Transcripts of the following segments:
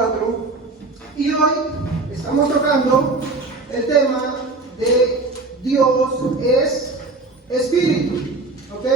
4 y hoy estamos tocando el tema de Dios es Espíritu, ¿ok?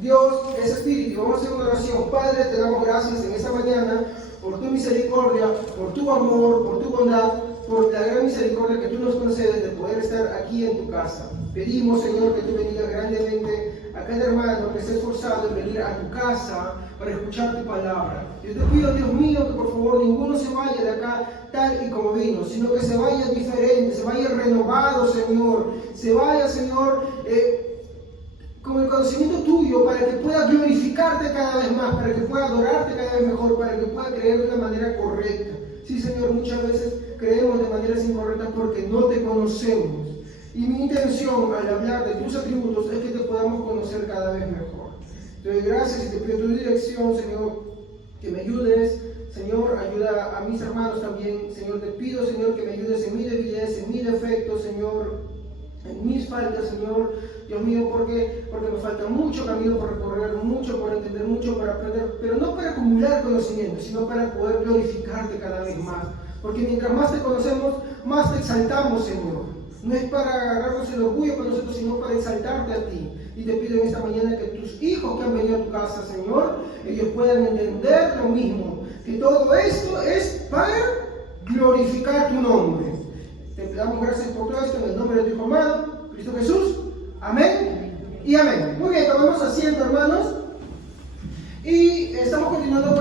Dios es Espíritu. Vamos a hacer una oración. Padre, te damos gracias en esta mañana por tu misericordia, por tu amor, por tu bondad, por la gran misericordia que tú nos concedes de poder estar aquí en tu casa. Pedimos, Señor, que tú bendigas grandemente a cada hermano que esté esforzado en venir a tu casa para escuchar tu palabra. Yo te pido, Dios mío, que por favor ninguno se vaya de acá tal y como vino, sino que se vaya diferente, se vaya renovado, Señor. Se vaya, Señor, con el conocimiento tuyo, para que pueda glorificarte cada vez más, para que pueda adorarte cada vez mejor, para que pueda creer de una manera correcta. Sí, Señor, muchas veces creemos de maneras incorrectas porque no te conocemos. Y mi intención al hablar de tus atributos es que te podamos conocer cada vez mejor. Te doy gracias y te pido tu dirección, Señor, que me ayudes. Señor, ayuda a mis hermanos también. Señor, te pido, Señor, que me ayudes en mi debilidez, en mi defecto, Señor, en mis faltas, Señor. Dios mío, porque me falta mucho camino por recorrer, mucho por entender, mucho por aprender, pero no para acumular conocimiento, sino para poder glorificarte cada vez más. Porque mientras más te conocemos, más te exaltamos, Señor. No es para agarrarnos el orgullo con nosotros, sino para exaltarte a ti. Y te pido en esta mañana que tus hijos que han venido a tu casa, Señor, ellos puedan entender lo mismo, que todo esto es para glorificar tu nombre. Te damos gracias por todo esto en el nombre de tu Hijo amado, Cristo Jesús. Amén y amén. Muy bien, tomemos asiento, hermanos. Y estamos continuando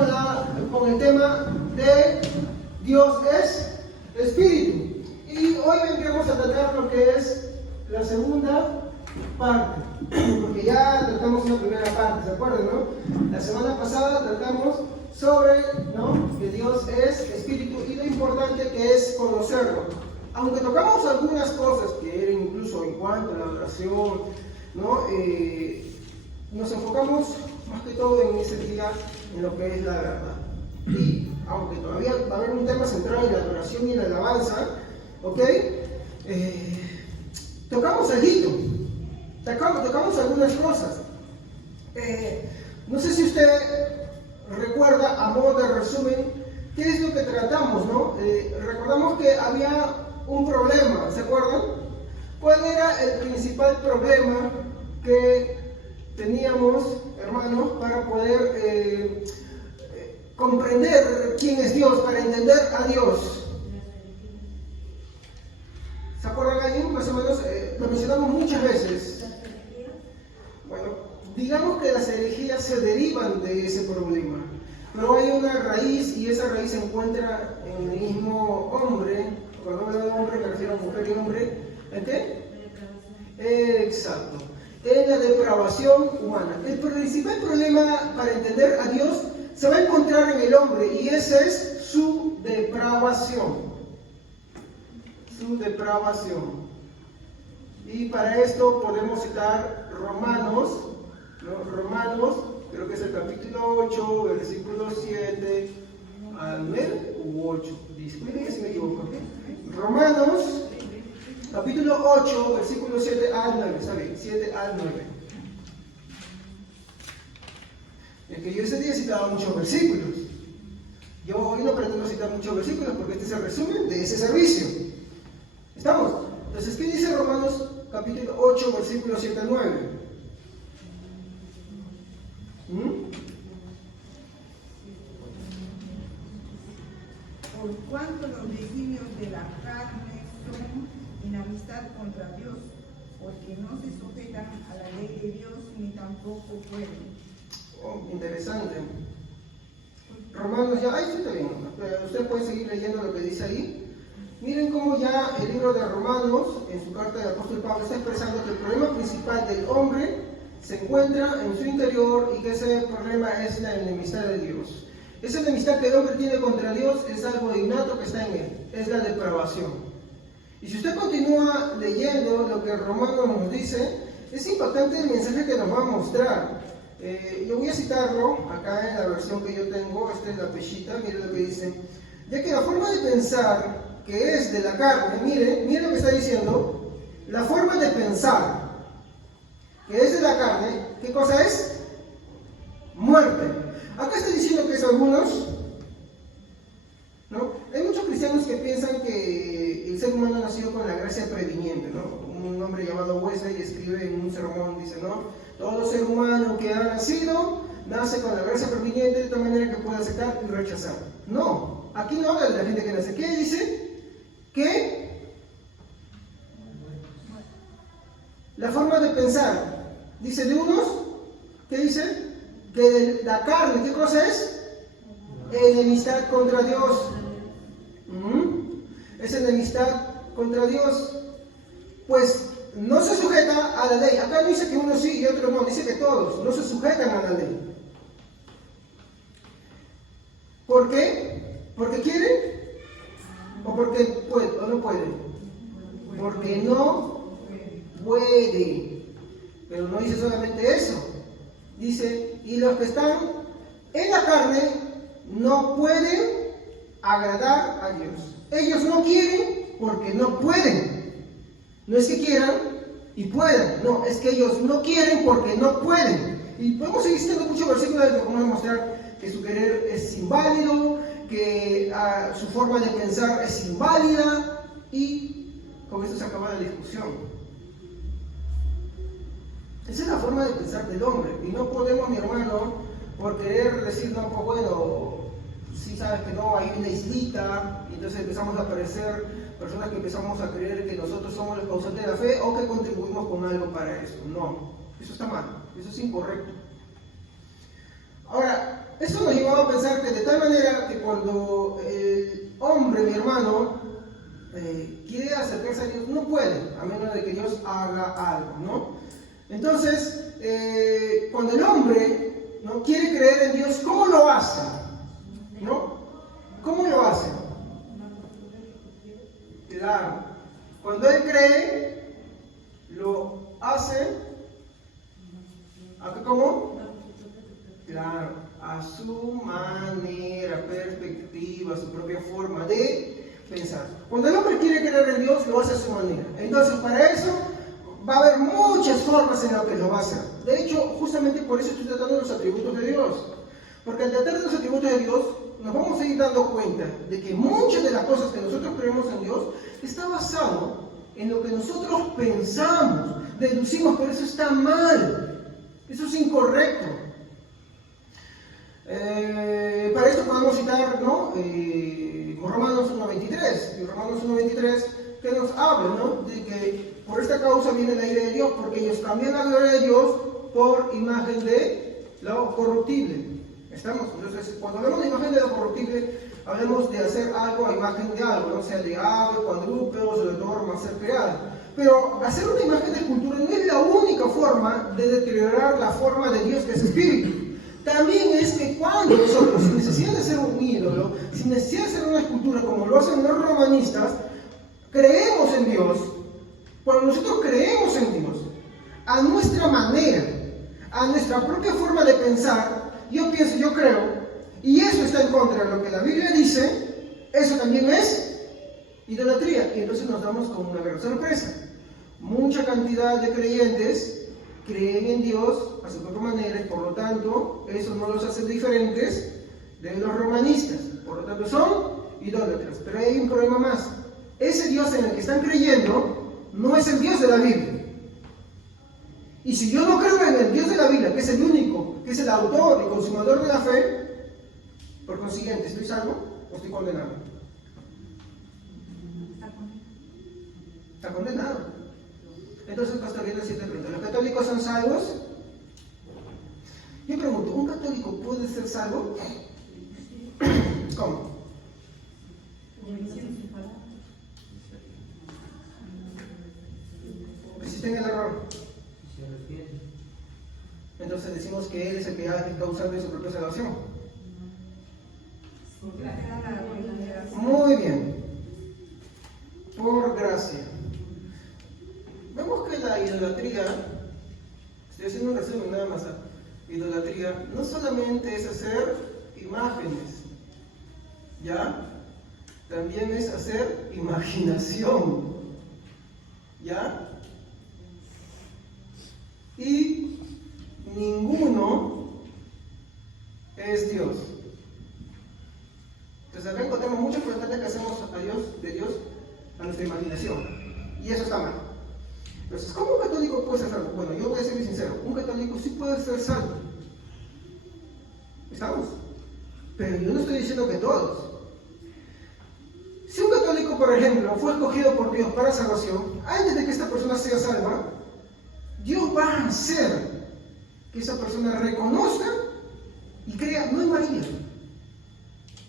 con el tema de Dios es Espíritu. Y hoy vendremos a tratar lo que es la segunda parte, porque ya tratamos una primera parte, ¿se acuerdan, no? La semana pasada tratamos sobre, ¿no?, que Dios es Espíritu y lo importante que es conocerlo. Aunque tocamos algunas cosas que eran incluso en cuanto a la adoración, ¿no? Nos enfocamos más que todo en ese día en lo que es la verdad. Y aunque todavía va a haber un tema central en la adoración y en la alabanza, ¿ok? Tocamos tocamos algunas cosas. No sé si usted recuerda, a modo de resumen, qué es lo que tratamos, ¿no? Recordamos que había un problema, ¿se acuerdan? ¿Cuál era el principal problema que teníamos, hermanos, para poder comprender quién es Dios, para entender a Dios? ¿Se acuerdan alguien? Más o menos lo mencionamos muchas veces. Bueno, digamos que las herejías se derivan de ese problema, pero hay una raíz y esa raíz se encuentra en el mismo hombre. Cuando hablo de hombre me refiero a mujer y hombre. ¿En qué? Exacto. En la depravación humana. El principal problema para entender a Dios se va a encontrar en el hombre y esa es su depravación. Su depravación. Y para esto podemos citar Romanos, ¿no? Romanos, creo que es el capítulo 8, versículo 7 al 9 u 8. Disculpen si me equivoco. Romanos, capítulo 8, versículo 7 al 9. ¿Saben? 7 al 9. Es que yo ese día citaba muchos versículos. Yo hoy no pretendo citar muchos versículos porque este es el resumen de ese servicio. ¿Estamos? Entonces, ¿qué dice Romanos capítulo 8, versículo 7 al 9? Por cuanto los designios de la carne son enemistad contra Dios, porque no se sujetan a la ley de Dios ni tampoco pueden. Oh, interesante. Romanos ya, ahí está bien. Usted puede seguir leyendo lo que dice ahí. Miren cómo ya el libro de Romanos, en su carta del apóstol Pablo, está expresando que el problema principal del hombre se encuentra en su interior y que ese problema es la enemistad de Dios. Esa enemistad que el hombre tiene contra Dios es algo innato que está en él, es la depravación. Y si usted continúa leyendo lo que Romanos nos dice, es impactante el mensaje que nos va a mostrar. Yo voy a citarlo acá en la versión que yo tengo, esta es la pechita, miren lo que dice. Ya que la forma de pensar que es de la carne, miren lo que está diciendo, la forma de pensar que es de la carne, ¿qué cosa es? Muerte. Acá está diciendo que es algunos ser humano ha nacido con la gracia previniente, ¿no? Un hombre llamado Wesley escribe en un sermón, dice, ¿no? Todo ser humano que ha nacido nace con la gracia previniente de tal manera que puede aceptar y rechazar. No, aquí no habla de la gente que nace. ¿Qué dice? Que la forma de pensar, dice de unos, ¿qué dice? Que de la carne, ¿qué cosa es? Enemistad contra Dios. Es enemistad contra Dios. Pues no se sujeta a la ley. Acá no dice que uno sí y otro no, dice que todos no se sujetan a la ley. ¿Por qué? ¿Porque quieren? ¿O porque pueden o no pueden? Porque no puede. Pero no dice solamente eso. Dice, y los que están en la carne no pueden agradar a Dios. Ellos no quieren porque no pueden. No es que quieran y puedan. No, es que ellos no quieren porque no pueden. Y podemos seguir citando muchos versículos que vamos a mostrar que su querer es inválido, que su forma de pensar es inválida, y con esto se acaba la discusión. Esa es la forma de pensar del hombre, y no podemos, mi hermano, por querer decir, no, pues bueno, si sabes que no, hay una islita, y entonces empezamos a aparecer personas que empezamos a creer que nosotros somos los causantes de la fe o que contribuimos con algo para eso. No, eso está mal, eso es incorrecto. Ahora, esto nos llevaba a pensar que de tal manera que cuando el hombre, mi hermano, quiere acercarse a Dios, no puede, a menos de que Dios haga algo, ¿no? Entonces, cuando el hombre, ¿no?, quiere creer en Dios, ¿cómo lo hace? ¿No? ¿Cómo lo hace? Claro. Cuando él cree, lo hace, ¿cómo? Claro, a su manera, perspectiva, su propia forma de pensar. Cuando el hombre quiere creer en Dios, lo hace a su manera. Entonces, para eso va a haber muchas formas en las que lo va a hacer. De hecho, justamente por eso estoy tratando de los atributos de Dios. Porque al tratar de los atributos de Dios, nos vamos a ir dando cuenta de que muchas de las cosas que nosotros creemos en Dios está basado en lo que nosotros pensamos, deducimos, pero eso está mal, eso es incorrecto. Para esto podemos citar, ¿no?, Romanos 1.23, y Romanos 1.23 que nos habla, ¿no?, de que por esta causa viene la ira de Dios, porque ellos cambian la gloria de Dios por imagen de lo corruptible. ¿Estamos? Entonces, cuando hablamos de imagen de lo corruptible, hablamos de hacer algo a imagen de algo, no sea de ave, cuadrúpedos o de norma a ser creada. Pero hacer una imagen de escultura no es la única forma de deteriorar la forma de Dios, que es espíritu. También es que cuando nosotros, sin necesidad de ser un ídolo, sin necesidad de ser una escultura como lo hacen los romanistas, creemos en Dios. Cuando nosotros creemos en Dios, a nuestra manera, a nuestra propia forma de pensar, yo pienso, yo creo, y eso está en contra de lo que la Biblia dice, eso también es idolatría. Y entonces nos damos con una gran sorpresa. Mucha cantidad de creyentes creen en Dios a su propia manera, y por lo tanto, eso no los hace diferentes de los romanistas. Por lo tanto, son idólatras. Pero hay un problema más. Ese Dios en el que están creyendo no es el Dios de la Biblia. Y si yo no creo en el Dios de la Biblia, que es el único, que es el autor y consumador de la fe, por consiguiente, ¿estoy salvo o estoy condenado? Está condenado. Entonces, Pastor, viene la siguiente pregunta: ¿los católicos son salvos? Yo pregunto, ¿un católico puede ser salvo? ¿Cómo? ¿Existe en el error? Entonces decimos que él es el que es causante de su propia salvación. Muy bien. Por gracia. Vemos que la idolatría, estoy haciendo un resumen nada más, idolatría no solamente es hacer imágenes, ¿ya? También es hacer imaginación, ¿ya? Y ninguno es Dios. Entonces acá encontramos muchas preguntas que hacemos a Dios, de Dios, a nuestra imaginación. Y eso está mal. Entonces, ¿cómo un católico puede ser salvo? Bueno, yo voy a ser sincero, un católico sí puede ser salvo. ¿Estamos? Pero yo no estoy diciendo que todos. Si un católico, por ejemplo, fue escogido por Dios para salvación, antes de que esta persona sea salva, Dios va a hacer que esa persona reconozca y crea, no en María,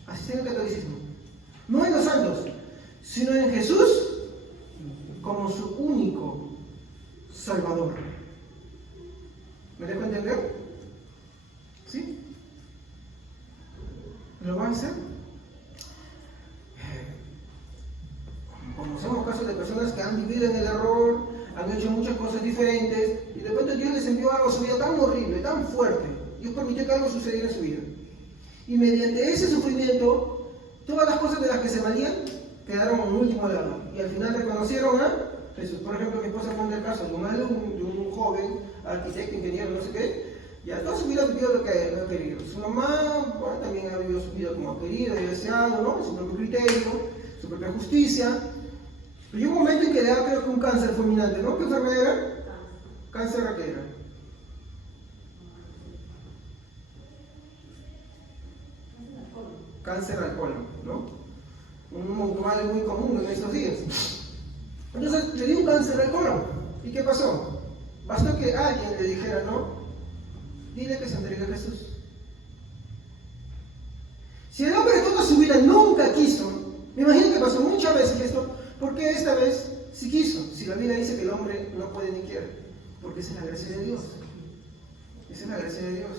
así es el catolicismo, no en los santos, sino en Jesús como su único Salvador. ¿Me dejo entender? ¿Sí? ¿Lo va a hacer? Conocemos casos de personas que han vivido en el error, han hecho muchas cosas diferentes, y de repente Dios les envió algo a su vida tan horrible, tan fuerte. Dios permitió que algo sucediera en su vida. Y mediante ese sufrimiento, todas las cosas de las que se valían quedaron en último lado. Y al final reconocieron a Jesús. Por ejemplo, mi esposa fue en el caso de un joven, arquitecto, ingeniero, no sé qué, ya toda su vida ha vivido lo que ha querido. Su mamá, bueno, también ha vivido su vida como ha querido y deseado, ¿no? Su propio criterio, su propia justicia. Pero llegó un momento en que le da, creo que un cáncer fulminante, ¿no? ¿Qué enfermedad era? Cáncer a qué era. Cáncer al colon, ¿no? Un mal muy común en estos días. Entonces le dio un cáncer al colon. ¿Y qué pasó? Bastó que alguien le dijera, no, dile que se entregue a Jesús. Si el hombre toda su vida nunca quiso, me imagino que pasó muchas veces esto, ¿por qué esta vez sí quiso? Si la Biblia dice que el hombre no puede ni quiere, porque esa es la gracia de Dios. Esa es la gracia de Dios.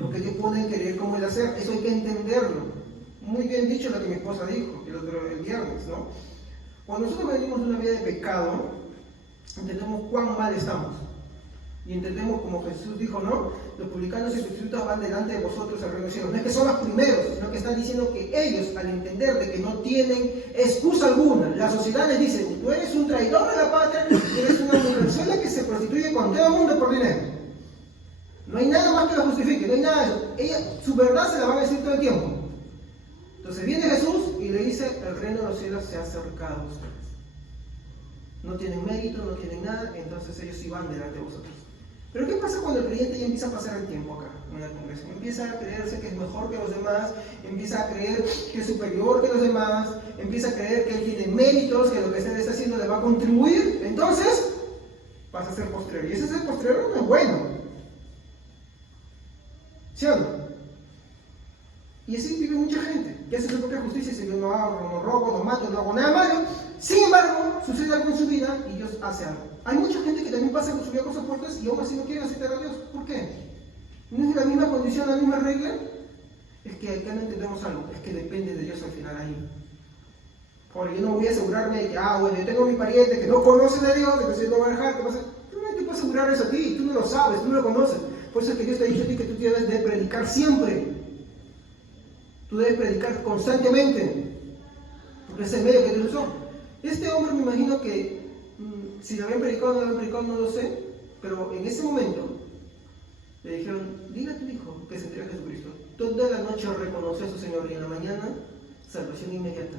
Porque Dios pone el querer como el hacer, eso hay que entenderlo. Muy bien dicho lo que mi esposa dijo el viernes, ¿no? Cuando nosotros venimos de una vida de pecado, entendemos cuán mal estamos. Y entendemos como Jesús dijo, ¿no? Los publicanos y prostitutas van delante de vosotros al reino de los cielos. No es que son los primeros, sino que están diciendo que ellos, al entender de que no tienen excusa alguna, la sociedad les dice, tú eres un traidor de la patria, eres una mujerzuela que se prostituye con todo el mundo por dinero. No hay nada más que lo justifique, no hay nada de eso. Ella, su verdad se la van a decir todo el tiempo. Entonces viene Jesús y le dice, el reino de los cielos se ha acercado a ustedes. No tienen mérito, no tienen nada, entonces ellos sí van delante de vosotros. Pero ¿qué pasa cuando el creyente ya empieza a pasar el tiempo acá, en la congregación? Empieza a creerse que es mejor que los demás, empieza a creer que es superior que los demás, empieza a creer que él tiene méritos, que lo que él está haciendo le va a contribuir, entonces pasa a ser postrero. Y ese ser postrero no es bueno. ¿Sí o no? Y así vive mucha gente, que hace su propia justicia y dice, yo no hago, no robo, no mato, no hago nada malo. Sin embargo, sucede algo en su vida y Dios hace algo. Hay mucha gente que también pasa con su vida cosas fuertes y aún así no quieren aceptar a Dios. ¿Por qué? ¿No es la misma condición, la misma regla? Es que acá no entendemos algo, es que depende de Dios al final ahí. Ahora, yo no voy a asegurarme de que, bueno, yo tengo mi pariente que no conoce de Dios, entonces yo no voy a dejar que pase. Tú no te puedes asegurar eso a ti, tú no lo sabes, tú no lo conoces. Por eso es que Dios te ha dicho a ti que tú debes de predicar siempre. Tú debes predicar constantemente, porque es el medio que Dios usó. Este hombre me imagino que, si lo habían predicado o no lo habían predicado, no lo sé, pero en ese momento le dijeron, dile a tu hijo que se entregue a Jesucristo. Toda la noche reconoció a su Señor y en la mañana, salvación inmediata,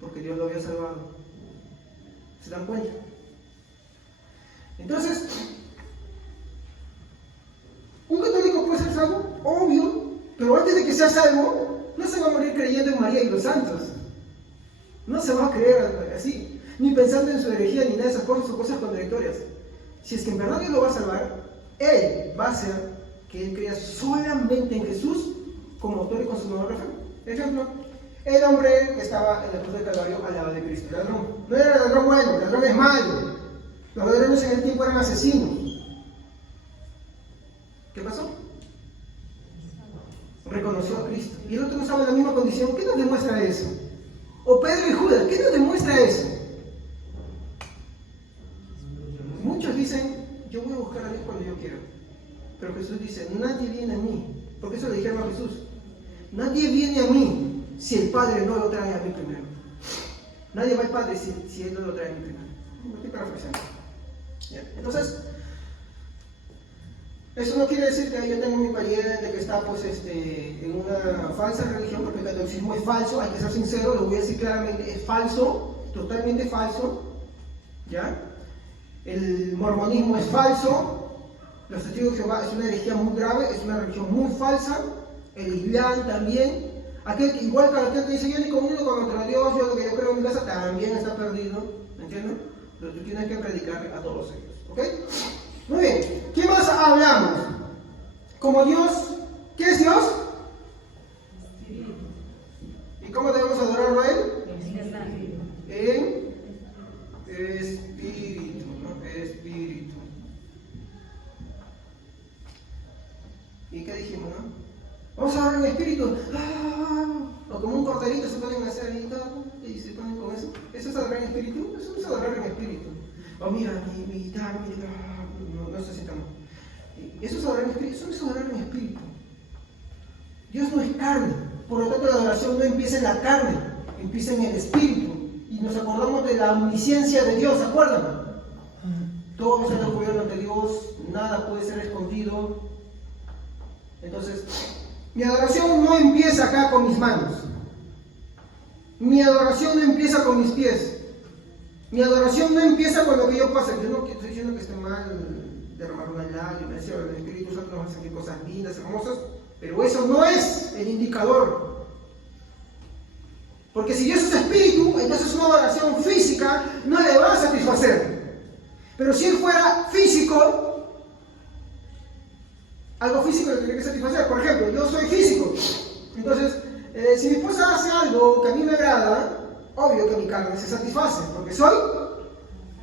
porque Dios lo había salvado. ¿Se dan cuenta? Entonces, ¿un católico puede ser salvo? Obvio, pero antes de que sea salvo, no se va a morir creyendo en María y los santos. No se va a creer así, ni pensando en su herejía, ni nada de esas cosas o cosas contradictorias. Si es que en verdad Dios lo va a salvar, Él va a hacer que Él crea solamente en Jesús como autor y consumador de fe. Ejemplo, el hombre que estaba en la cruz del Calvario al lado de Cristo, el ladrón. No era el ladrón bueno, el ladrón es malo. Los ladrones en el tiempo eran asesinos. ¿Qué pasó? Reconoció a Cristo. Y el otro no estaba en la misma condición. ¿Qué nos demuestra eso? O Pedro y Judas, ¿qué nos demuestra eso? Muchos dicen, yo voy a buscar a Dios cuando yo quiero. Pero Jesús dice, nadie viene a mí. Porque eso le dijeron a Jesús. Nadie viene a mí si el Padre no lo trae a mí primero. Nadie va al Padre si Él no lo trae a mí primero. Me estoy parafraseando. Entonces, Eso no quiere decir que yo tengo mi pariente que está pues, en una falsa religión, porque el catolicismo es falso, hay que ser sincero, lo voy a decir claramente, es falso, totalmente falso, ¿ya? El mormonismo es falso, los testigos de Jehová es una herejía muy grave, es una religión muy falsa, el Islam también, igual que aquel que dice yo ni conmigo contra Dios, yo lo que yo creo en mi casa también está perdido, ¿me entiendes? Pero tú tienes que predicar a todos ellos, ¿ok? Muy bien, ¿qué más hablamos? Como Dios, ¿qué es Dios? Espíritu. ¿Y cómo debemos adorarlo a Él? Espíritu. En espíritu, ¿no? Espíritu. ¿Y qué dijimos, no? Vamos a adorar en espíritu. O como un corderito se ponen a hacer ahí y se ponen con eso. ¿Eso es adorar en espíritu? Eso no es adorar en espíritu. Oh, mira, mi guitarra, mi guitarra. No sé si estamos. Eso es adorar en espíritu, eso no es adorar en espíritu. Dios no es carne, por lo tanto la adoración no empieza en la carne, empieza en el espíritu. Y nos acordamos de la omnisciencia de Dios, ¿se acuerdan? Todo está cubierto ante Dios, nada puede ser escondido. Entonces, mi adoración no empieza acá con mis manos. Mi adoración no empieza con mis pies. Mi adoración no empieza con lo que yo pase. Yo no estoy diciendo que esté mal derramar una lágrima, el Espíritu Santo nos va a sentir cosas lindas, hermosas, pero eso no es el indicador. Porque si Dios es espíritu, entonces una adoración física no le va a satisfacer. Pero si Él fuera físico, algo físico le tendría que satisfacer. Por ejemplo, yo soy físico. Entonces, si mi esposa hace algo que a mí me agrada, obvio que mi carne se satisface, porque soy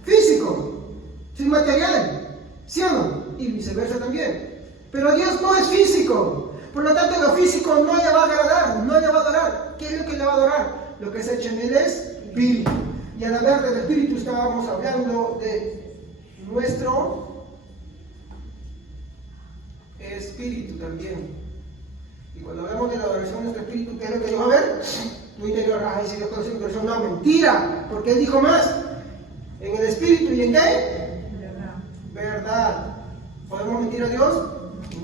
físico, soy material. ¿Sí o no? Y viceversa también. Pero Dios no es físico. Por lo tanto, lo físico no le va a agradar, no le va a adorar. ¿Qué es lo que le va a adorar? Lo que es hecho en el espíritu. Y al hablar del espíritu estábamos hablando de nuestro espíritu también. Y cuando hablamos de la adoración de nuestro espíritu, ¿qué es lo que Dios va a ver? Tu interior. Ay, si Dios conoce tu corazón. No, mentira. Porque Él dijo más. En el espíritu y en qué? Verdad. ¿Podemos mentir a Dios?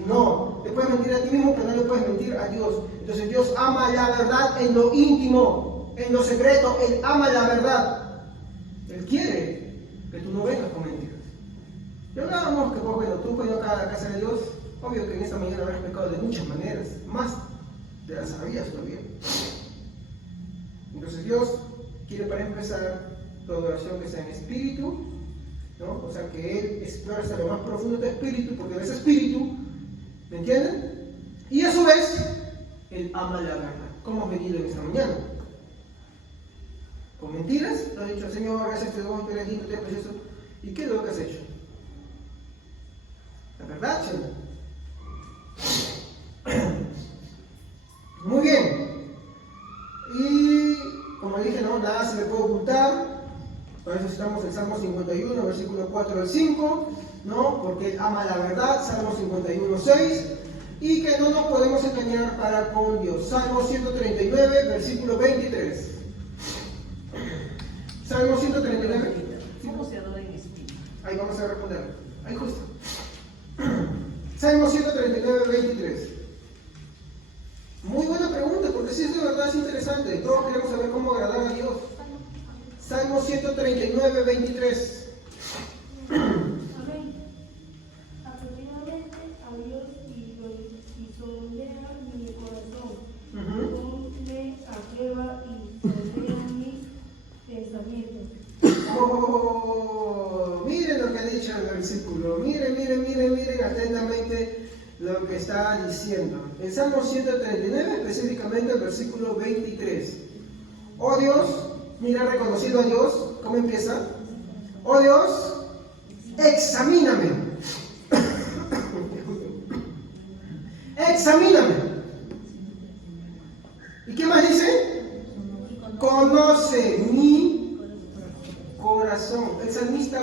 No. Te puedes mentir a ti mismo, pero no le puedes mentir a Dios. Entonces Dios ama la verdad en lo íntimo, en lo secreto. Él ama la verdad. Él quiere que tú no vengas con mentiras. Y hablábamos que, pues bueno, tú cuando acá a la casa de Dios, obvio que en esta mañana habrás pecado de muchas maneras, más de las sabías todavía. Entonces Dios quiere para empezar tu adoración que sea en espíritu, ¿no? O sea, que Él explora hasta lo más profundo de tu espíritu, porque Él es espíritu, ¿me entienden? Y a su vez, Él ama la verdad. ¿Cómo has venido en esta mañana? ¿Con mentiras? Te has dicho, Señor, gracias, te doy, tú eres lindo, tú eres precioso. ¿Y qué es lo que has hecho? La verdad, Señor. Muy bien. Y como dije, no, nada se le puede ocultar. Por eso estamos en Salmo 51, versículo 4 al 5, ¿no? Porque Él ama la verdad, Salmo 51, 6, y que no nos podemos engañar para con Dios. Salmo 139, versículo 23. Salmo 139. ¿Cómo se adora en espíritu? Ahí vamos a responder. Ahí justo. Salmo 139, 23. Muy buena pregunta, porque si es de verdad es interesante. Todos queremos saber cómo agradar a Dios. Salmo 139, 23. Amén. Apropiadamente a Dios y sondea mi corazón. Ponme a prueba y sondea mis pensamientos. Oh, miren lo que ha dicho el versículo. Miren atentamente lo que está diciendo. En Salmo 139, específicamente el versículo 23. Oh Dios, mira, reconocido a Dios, ¿cómo empieza? Oh Dios, examíname. Examíname. ¿Y qué más dice? Conoce mi corazón. El salmista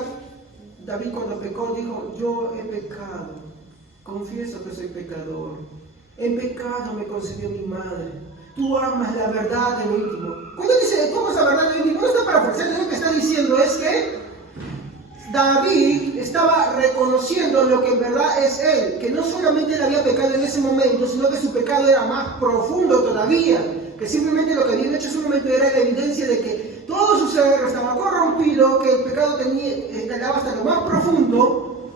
David, cuando pecó, dijo: yo he pecado, confieso que soy pecador. En pecado me concebió mi madre. Tú amas la verdad en lo íntimo. Cuando dice tú amas la verdad en lo íntimo, no está para ofrecer, lo que está diciendo es que David estaba reconociendo lo que en verdad es él, que no solamente él había pecado en ese momento, sino que su pecado era más profundo todavía, que simplemente lo que había hecho en ese momento era la evidencia de que todo su ser estaba corrompido, que el pecado llegaba hasta lo más profundo.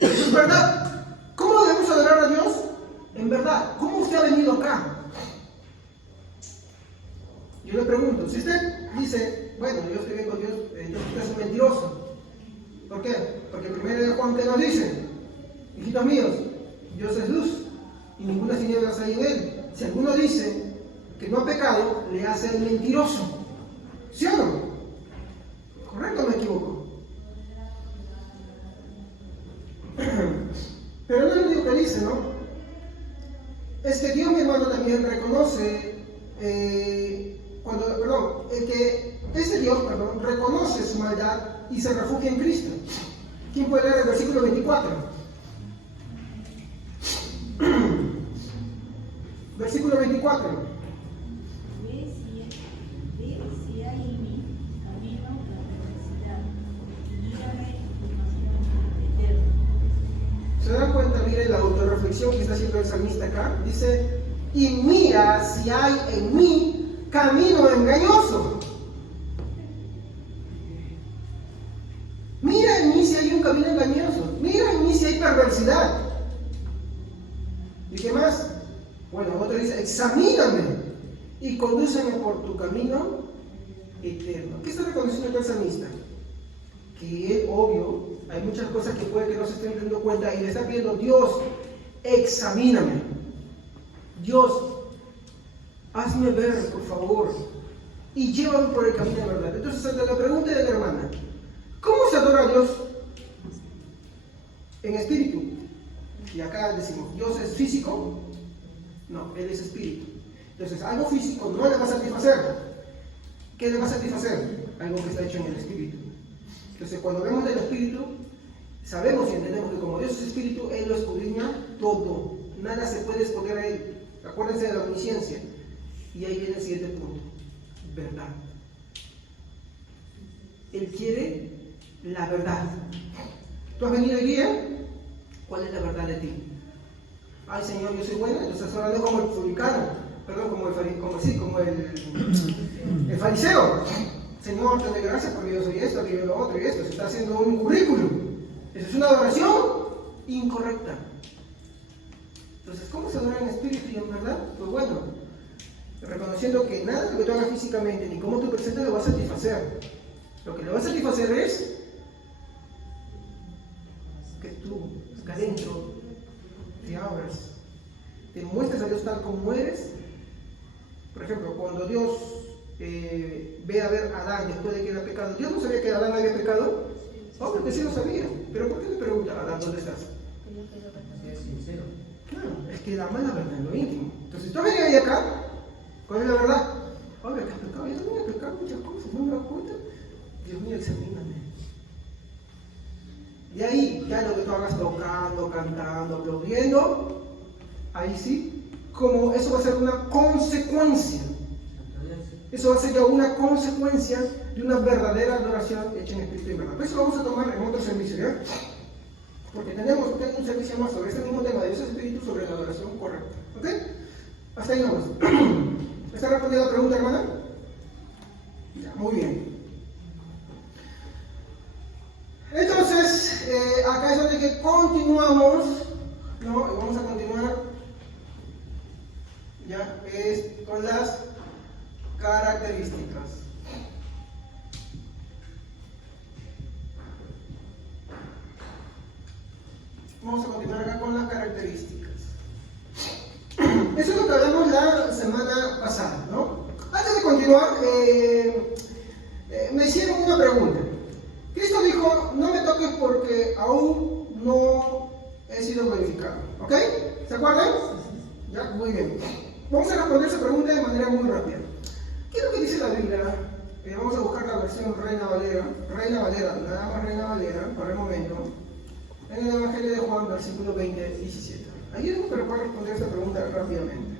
¿Es verdad? ¿Cómo debemos adorar a Dios? En verdad, ¿cómo usted ha venido acá? Yo le pregunto, si usted dice, bueno, yo estoy bien con Dios, entonces usted es un mentiroso. ¿Por qué? Porque primero de Juan, ¿qué nos dice? Hijitos míos, Dios es luz y ninguna tinieblas hay en él. Si alguno dice que no ha pecado, le hace el mentiroso. ¿Sí o no? ¿Correcto o me equivoco? Pero no es lo único que dice, ¿no? Es que Dios, mi hermano, también reconoce, ese Dios reconoce su maldad y se refugia en Cristo. ¿Quién puede leer el versículo 24? Versículo 24. Ve si hay en mí camino de perversidad, y guíame en tu pasión eterna. ¿Se dan cuenta? Miren la autorreflexión que está haciendo el salmista acá. Dice, y mira si hay en mí camino engañoso. Mira en mí si hay un camino engañoso. Mira en mí si hay perversidad. ¿Y qué más? Bueno, otro dice, examíname y condúceme por tu camino eterno. ¿Qué está reconociendo acá el salmista? Que él, obvio, hay muchas cosas que puede que no se estén dando cuenta y le está pidiendo, Dios, examíname. Dios, hazme ver, por favor, y llévame por el camino de verdad. Entonces, ante la pregunta de la hermana, ¿cómo se adora a Dios? En espíritu. Y acá decimos, ¿Dios es físico? No, Él es espíritu. Entonces, algo físico no le va a satisfacer. ¿Qué le va a satisfacer? Algo que está hecho en el espíritu. Entonces, cuando vemos del espíritu, sabemos y entendemos que como Dios es espíritu, Él lo escudriña todo. Nada se puede esconder a Él. Acuérdense de la omnisciencia. Y ahí viene el siguiente punto. Verdad. Él quiere la verdad. ¿Tú has venido hoy día? ¿Cuál es la verdad de ti? Ay, Señor, yo soy bueno. Entonces estás hablando como el publicano. Perdón, como el fariseo. Señor, te doy gracias porque yo soy esto, aquello, lo otro y esto. Se está haciendo un currículum. Eso es una adoración incorrecta. Entonces, ¿cómo se adora en espíritu y en verdad? Pues bueno, reconociendo que nada de lo que tú hagas físicamente ni cómo tú presentas lo va a satisfacer. Lo que le va a satisfacer es que tú, acá adentro, te abras, te muestres a Dios tal como eres. Por ejemplo, cuando Dios ve a ver a Adán después de que era pecado, ¿Dios no sabía que Adán había pecado? Obvio que sí lo sabía, pero ¿por qué le pregunta a Adán dónde estás? Es sincero. Claro, es que ama la verdad en lo íntimo. Entonces, tú venís ahí acá, ¿cuál es la verdad? Obvio que has pecado, yo también he pecado muchas cosas, no me das cuenta. Dios mío, examíname. Y ahí, ya lo que tú hagas tocando, cantando, aplaudiendo, ahí sí, como eso va a ser una consecuencia. Eso va a ser ya una consecuencia de una verdadera adoración hecha en espíritu y verdad. Por eso lo vamos a tomar en otro servicio, ¿ya? Porque tengo un servicio más sobre este mismo tema de Dios espíritu, sobre la adoración correcta. ¿Ok? Hasta ahí nomás. ¿Está respondida la pregunta, hermana? Ya, muy bien. Entonces, acá es donde que continuamos, ¿no? Vamos a continuar, ya, con las características. Vamos a continuar acá con las características. Eso es lo que hablamos la semana pasada, ¿no? Antes de continuar, me hicieron una pregunta. Cristo dijo, no me toques porque aún no he sido glorificado. ¿Ok? ¿Se acuerdan? Ya, muy bien. Vamos a responder esa pregunta de manera muy rápida. ¿Qué es lo que dice la Biblia? Vamos a buscar la versión Reina Valera, nada más Reina Valera, por el momento. En el Evangelio de Juan, versículo 20-17. Ahí es para poder responder esta pregunta rápidamente.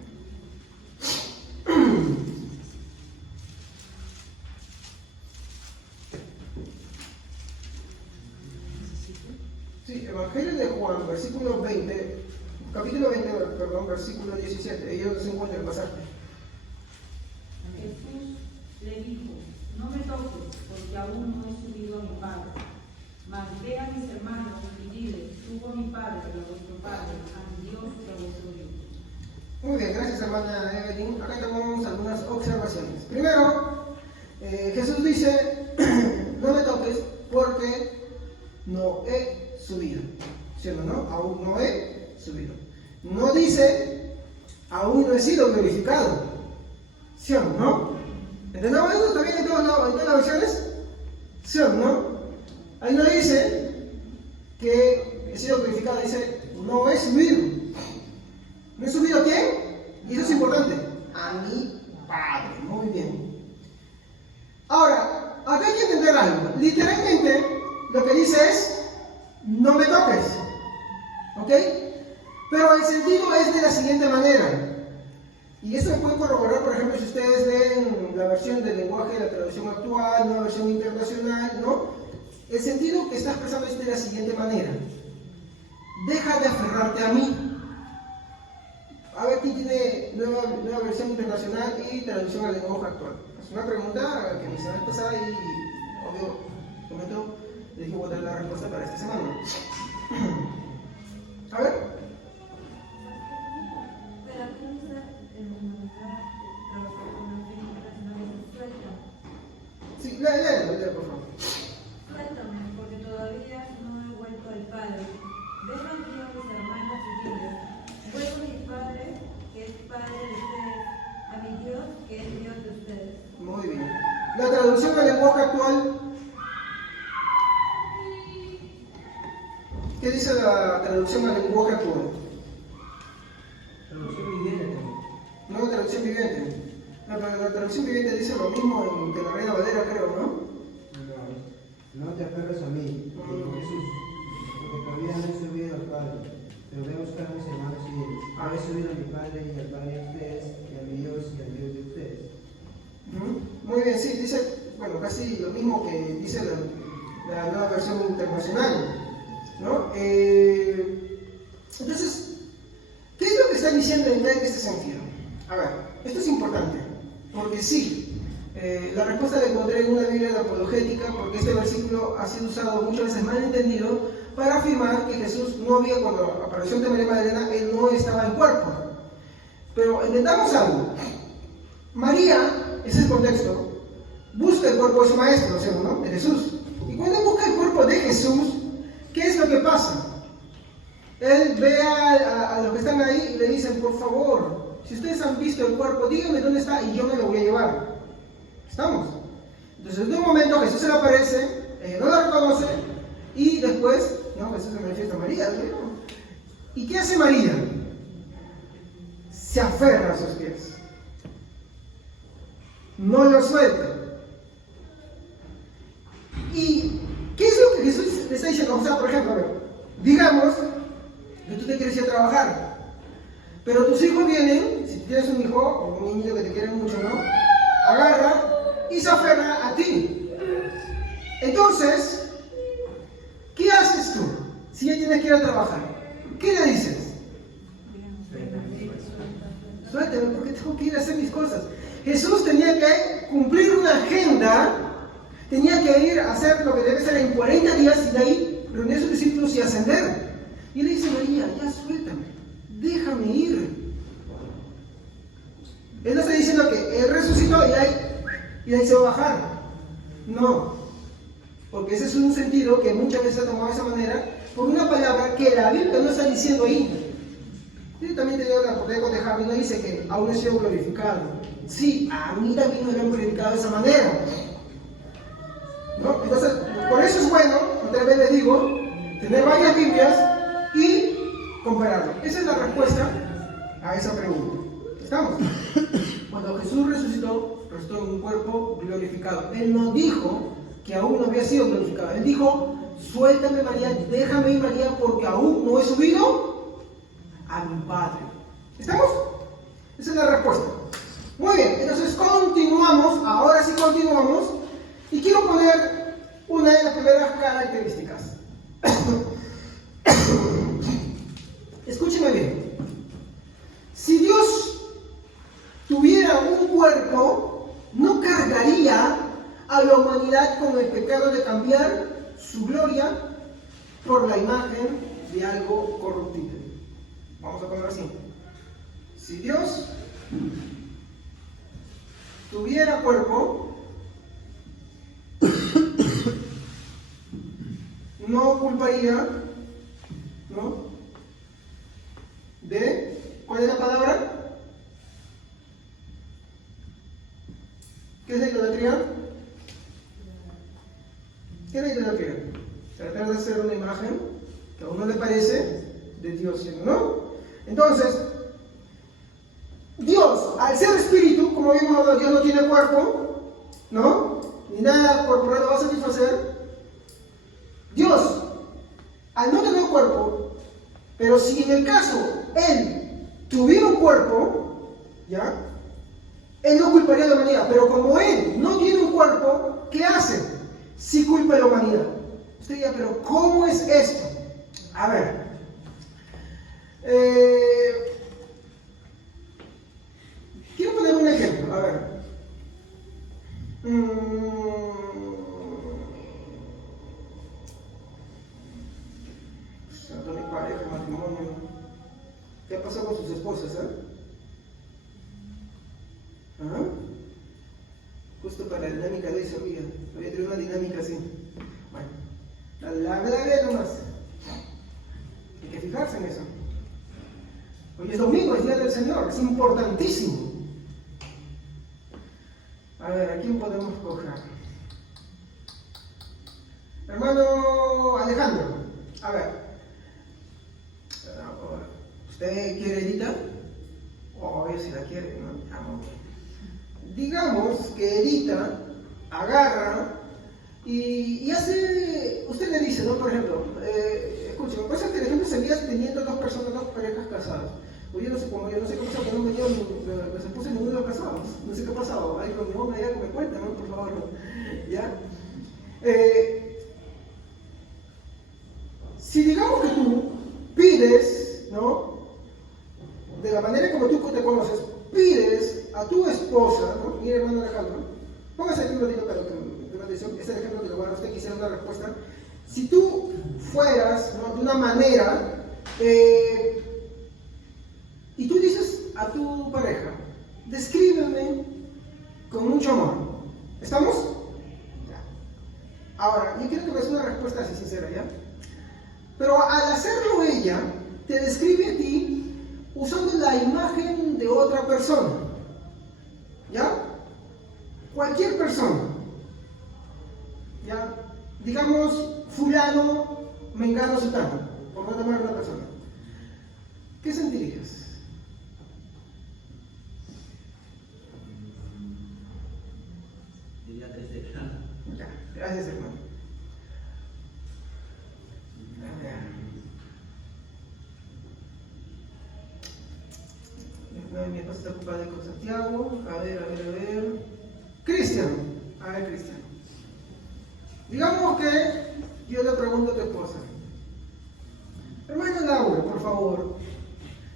Juan, versículo 20, capítulo 20, perdón, versículo 17. Ellos se encuentran el pasaje. Jesús le dijo, no me toques, porque aún no he subido a mi Padre. Mas ve a mis hermanos y dile, subo a mi Padre, a vuestro Padre, a mi Dios y a vuestro Dios. Muy bien, gracias hermana Evelyn. Acá tenemos algunas observaciones. Primero, Jesús dice, no me toques porque no he subido. ¿Sí o no? Aún no he subido. No dice, aún no he sido glorificado. ¿Sí o no? ¿Entendemos esto? ¿Está bien en todas las versiones? ¿Sí o no? Ahí no dice que he sido glorificado, dice, no he subido. ¿No he subido a quién? Y eso es importante. A mi Padre. Muy bien. Ahora, acá hay que entender algo. Literalmente, lo que dice es, no me toques. ¿Ok? Pero el sentido es de la siguiente manera. Y eso lo pueden corroborar, por ejemplo, si ustedes leen la versión del lenguaje de la traducción actual, una versión internacional, ¿no? El sentido que está expresando es de la siguiente manera. Deja de aferrarte a mí. A ver quién tiene nueva versión internacional y traducción al lenguaje actual. Es una pregunta que me hicieron pasada y, obvio, momento le dije voy a dar la respuesta para esta semana. A ver. Pero aquí no está en la Sí, léelo, por favor. Suéltame, porque todavía no he vuelto al Padre. Ven aquí a mis hermanos y diles, vuelvo a mi Padre, que es Padre de ustedes, a mi Dios, que es Dios de ustedes. Muy bien. La traducción al lenguaje actual. ¿Qué dice la traducción al lenguaje actual? Traducción viviente también. No, la traducción viviente. La traducción viviente dice lo mismo que la Reina Valera, creo, ¿no? No te aferres a mí, dijo Jesús, porque todavía no he subido al Padre, pero voy a buscar a mis hermanos y diles, he subido a mi Padre y al Padre de ustedes, y a mi Dios y al Dios de ustedes. Muy bien, sí, dice, bueno, casi lo mismo que dice la nueva versión internacional, ¿no? Entonces, ¿qué es lo que está diciendo en este sentido? A ver, esto es importante, porque sí, la respuesta la encontré en una Biblia de apologética, porque este versículo ha sido usado muchas veces mal entendido para afirmar que Jesús no había, cuando apareció ante María Magdalena, él no estaba en cuerpo. Pero entendamos algo. María, ese es el contexto, busca el cuerpo de su maestro, o sea, ¿no? De Jesús. Y cuando busca el cuerpo de Jesús, ¿qué es lo que pasa? Él ve a los que están ahí y le dicen, por favor, si ustedes han visto el cuerpo, díganme dónde está y yo me lo voy a llevar. ¿Estamos? Entonces, en un momento Jesús se le aparece, no la reconoce, y después, no, Jesús se manifiesta a María, ¿no? ¿Y qué hace María? Se aferra a sus pies. No lo suelta. ¿Y qué es lo que Jesús le está diciendo? O sea, por ejemplo, a ver, digamos que tú te quieres ir a trabajar, pero tus hijos vienen, si tienes un hijo o un niño que te quiere mucho, ¿no? Agarra y se aferra a ti. Entonces, ¿qué haces tú si ya tienes que ir a trabajar? ¿Qué le dices? Suéltame porque tengo que ir a hacer mis cosas. Jesús tenía que cumplir una agenda, tenía que ir a hacer lo que debe ser en 40 días y de ahí reunir a sus discípulos y ascender. Y le dice María, ya suéltame, déjame ir. Él no está diciendo que Él resucitó y de ahí se va a bajar. No, porque ese es un sentido que muchas veces se ha tomado de esa manera por una palabra que la Biblia no está diciendo ahí. Yo también tenía la oportunidad de Javi, no dice que aún he sido glorificado. Sí, a mí también me lo han glorificado de esa manera. ¿No? Entonces, por eso es bueno, otra vez les digo, tener varias Biblias y compararlo. Esa es la respuesta a esa pregunta. ¿Estamos? Cuando Jesús resucitó en un cuerpo glorificado. Él no dijo que aún no había sido glorificado. Él dijo, suéltame María, déjame ir María, porque aún no he subido a mi Padre. ¿Estamos? Esa es la respuesta. Muy bien, entonces continuamos, ahora sí continuamos, y quiero poner una de las primeras características. a la humanidad con el pecado de cambiar su gloria por la imagen de algo corruptible. Vamos a ponerlo así. Si Dios tuviera cuerpo, no culparía, ¿no?, de, ¿cuál es la palabra? ¿Qué es la idolatría? ¿Qué es la idolatría? Tratar de hacer una imagen que a uno le parece de Dios, ¿no? Entonces, Dios, al ser espíritu, como vimos, Dios no tiene cuerpo, ¿no?, ni nada corporal lo va a satisfacer. Dios, al no tener cuerpo, pero si en el caso Él tuviera un cuerpo, ¿ya?, Él no culparía a la humanidad. Pero como Él no tiene un cuerpo, ¿qué hace? Sí culpa a la humanidad. Usted dirá, pero ¿cómo es esto? A ver. Quiero poner un ejemplo. A ver. Mi pareja, matrimonio. ¿Qué ha pasado con sus esposas, ¿Ah? Justo para la dinámica de hoy sabía. Había tenido una dinámica así. Bueno, la verdad nomás. Hay que fijarse en eso. Hoy es domingo, es día del Señor, es importantísimo. A ver, ¿a quién podemos coger? Hermano Alejandro, a ver. ¿Usted quiere Edita? Obvio, si la quiere, ¿no? Digamos que Edita agarra y hace, usted le dice, ¿no? Por ejemplo, escuche, me pasa que el ejemplo seguía teniendo dos parejas casadas. Pues yo no sé cómo se que no me dio las esposas ninguno de los casados. No sé qué ha pasado. Hay con mi mamá ya que me cuenta, ¿no? Por favor, ¿no? ¿Ya? Si digamos que tú pides, ¿no?, de la manera como tú te conoces, pides a tu esposa, ¿no? Mire, hermano Alejandro, póngase aquí un ratito para que me atención, este ejemplo que bueno, usted quisiera una respuesta. Si tú fueras, ¿no?, de una manera, y tú dices a tu pareja, descríbeme con mucho amor, ¿estamos? Ya. Ahora, yo quiero que me des una respuesta así sincera, ¿ya? Pero al hacerlo ella, te describe a ti usando la imagen de otra persona, ¿ya? Cualquier persona, ¿ya? Digamos, fulano, mengano, sutano, por no llamar a una persona. ¿Qué sentirías? Diría decepción. Ya, gracias, hermano. Mi esposa está ocupada con Santiago. A ver. Cristian. A ver, Cristian. Digamos que yo le pregunto a tu esposa, hermana Laura, por favor,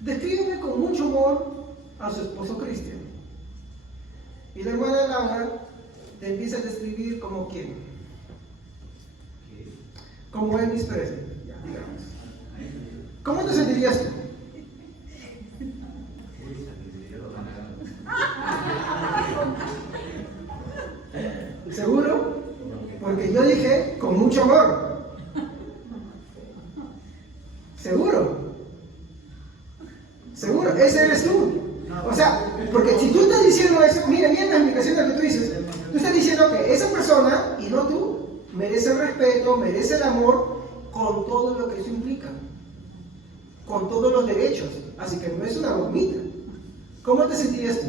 descríbeme con mucho amor a su esposo Cristian. Y la hermana Laura te empieza a describir como quién. Como Elvis Presley, ya, digamos. ¿Cómo te sentirías tú? ¿Seguro? Porque yo dije con mucho amor. ¿Seguro? ¿Seguro? Ese eres tú. O sea, porque si tú estás diciendo eso, mira bien la explicación de lo que tú dices. Tú estás diciendo que esa persona, y no tú, merece el respeto, merece el amor, con todo lo que eso implica. Con todos los derechos. Así que no es una bromita. ¿Cómo te sentirías tú?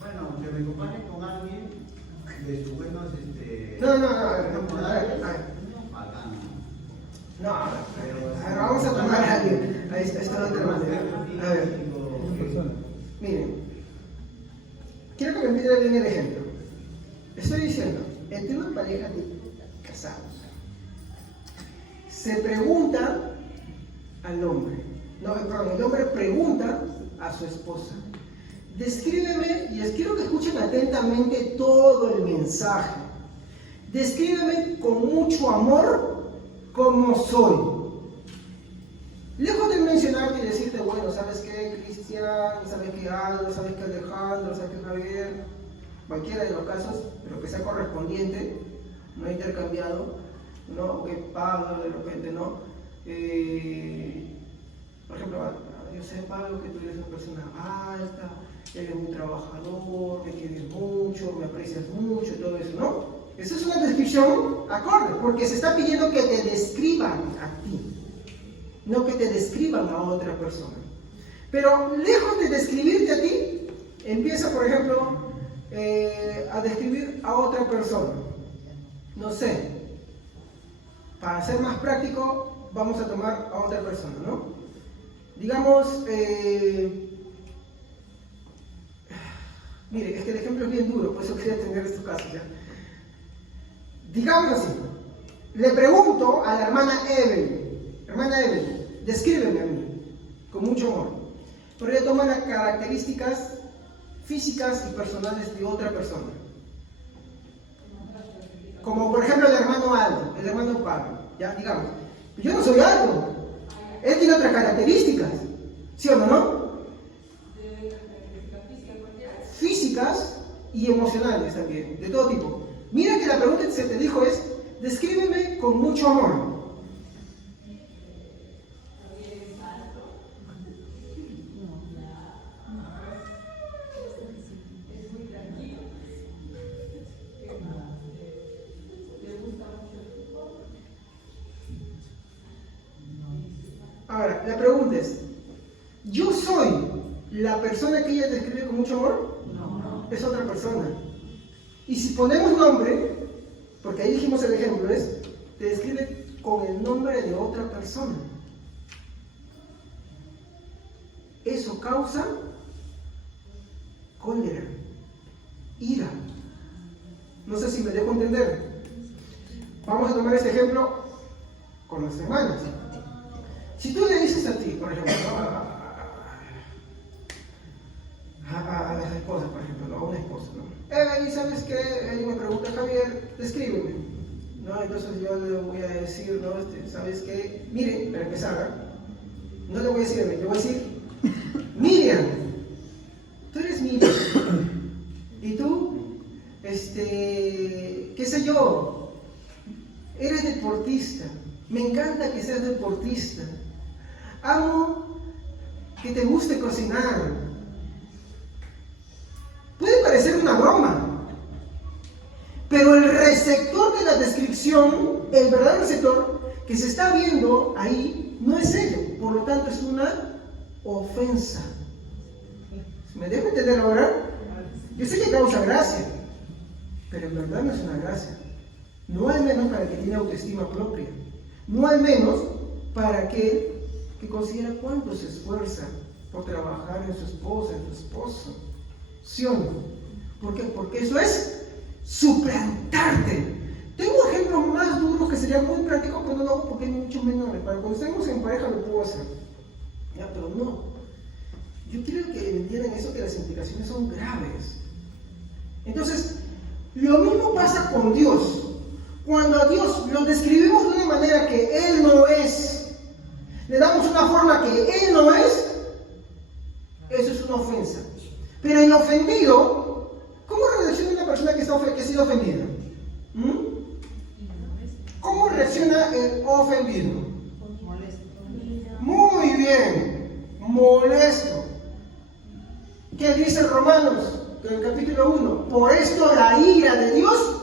Bueno, que me compare con alguien de sus buenos, No, a ver. bacán. No, a ver, vamos a tomar a alguien. Ahí está otra manera. A ver, miren. Quiero que me entiendan bien el ejemplo. Estoy diciendo, entre una pareja de casados, se pregunta al hombre. No, perdón, el hombre pregunta a su esposa, descríbeme, y les quiero que escuchen atentamente todo el mensaje. Descríbeme con mucho amor cómo soy. Lejos de mencionarte y decirte, bueno, ¿sabes qué, Cristian? ¿Sabes qué, Aldo? ¿Sabes qué, Alejandro? ¿Sabes qué, Javier? Cualquiera de los casos, pero que sea correspondiente, no intercambiado, no que Pablo de repente, ¿no? Por ejemplo, yo sé, Pablo, que tú eres una persona alta, eres muy trabajador, me quieres mucho, me aprecias mucho, todo eso, ¿no? Esa es una descripción acorde, porque se está pidiendo que te describan a ti, no que te describan a otra persona. Pero lejos de describirte a ti, empieza, por ejemplo, a describir a otra persona. No sé, para ser más práctico, vamos a tomar a otra persona, ¿no? Digamos, mire, es que el ejemplo es bien duro, por eso quería tener estos casos ya. Digamos así, le pregunto a la hermana Evelyn, descríbeme a mí, con mucho amor. Pero ella toma las características físicas y personales de otra persona. Como por ejemplo el hermano Aldo, el hermano Pablo, ya digamos, yo no soy Aldo, él tiene otras características, ¿sí o no? Físicas y emocionales también, de todo tipo. Mira que la pregunta que se te dijo es, descríbeme con mucho amor. Ahora, la pregunta es, ¿yo soy la persona que ella describe con mucho amor? No. Es otra persona. Y si ponemos nombre, porque ahí dijimos el ejemplo, es, te describe con el nombre de otra persona. Eso causa cólera, ira. No sé si me dejo entender. Vamos a tomar este ejemplo con las hermanas. Si tú le dices a ti, por ejemplo, a las esposas, por ejemplo, a una esposa, ¿no? Y ¿sabes qué? Ella me pregunta, Javier, descríbeme, ¿no? Entonces yo le voy a decir, ¿no? ¿Sabes qué? Mire, para empezar, no le voy a decir, le voy a decir, Miriam, tú eres Miriam, y tú, qué sé yo, eres deportista, me encanta que seas deportista, amo que te guste cocinar. Puede parecer una broma, pero el receptor de la descripción, el verdadero receptor que se está viendo ahí, no es ello, por lo tanto es una ofensa. ¿Me dejo entender ahora? Yo sé que causa gracia, pero en verdad no es una gracia. No al menos para el que tiene autoestima propia, no al menos para aquel que considera cuánto se esfuerza por trabajar en su esposa, en su esposo. ¿Sí o no? ¿Por qué? Porque eso es suplantarte. Tengo ejemplos más duros que serían muy prácticos, pero no lo hago porque hay mucho menores. Para cuando estemos en pareja lo puedo hacer. Ya, pero no. Yo quiero que entiendan eso, que las implicaciones son graves. Entonces, lo mismo pasa con Dios. Cuando a Dios lo describimos de una manera que Él no es, le damos una forma que Él no es, eso es una ofensa. Pero el ofendido, ¿cómo reacciona una persona que ha sido ofendida? ¿Cómo reacciona el ofendido? Muy bien, molesto. ¿Qué dice Romanos, en el capítulo 1? Por esto la ira de Dios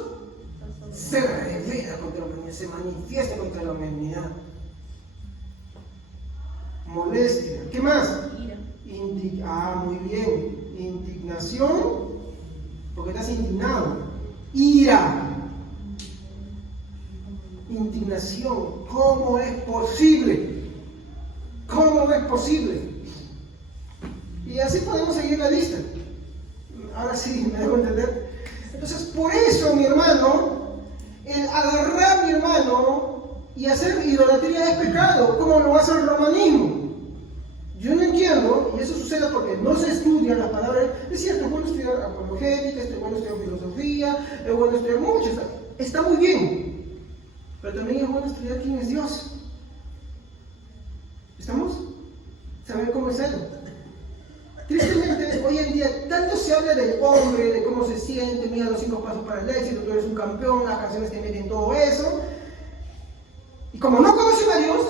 se revela contra la humanidad, se manifiesta contra la humanidad. Molestia. ¿Qué más? Muy bien. Indignación, porque estás indignado. Ira. Indignación. ¿Cómo es posible? ¿Cómo es posible? Y así podemos seguir la lista. Ahora sí, me dejo entender. Entonces, por eso, mi hermano, el agarrar a mi hermano y hacer idolatría es pecado. ¿Cómo lo va a hacer el romanismo? Yo no entiendo, y eso sucede porque no se estudia la palabra. Es cierto, es bueno estudiar apologética, es bueno estudiar filosofía, es bueno estudiar mucho, está muy bien. Pero también es bueno estudiar quién es Dios. ¿Estamos? Saber cómo es Él. Tristemente, hoy en día, tanto se habla del hombre, de cómo se siente, mira los 5 pasos para el éxito, tú eres un campeón, las canciones que meten todo eso. Y como no conocen a Dios,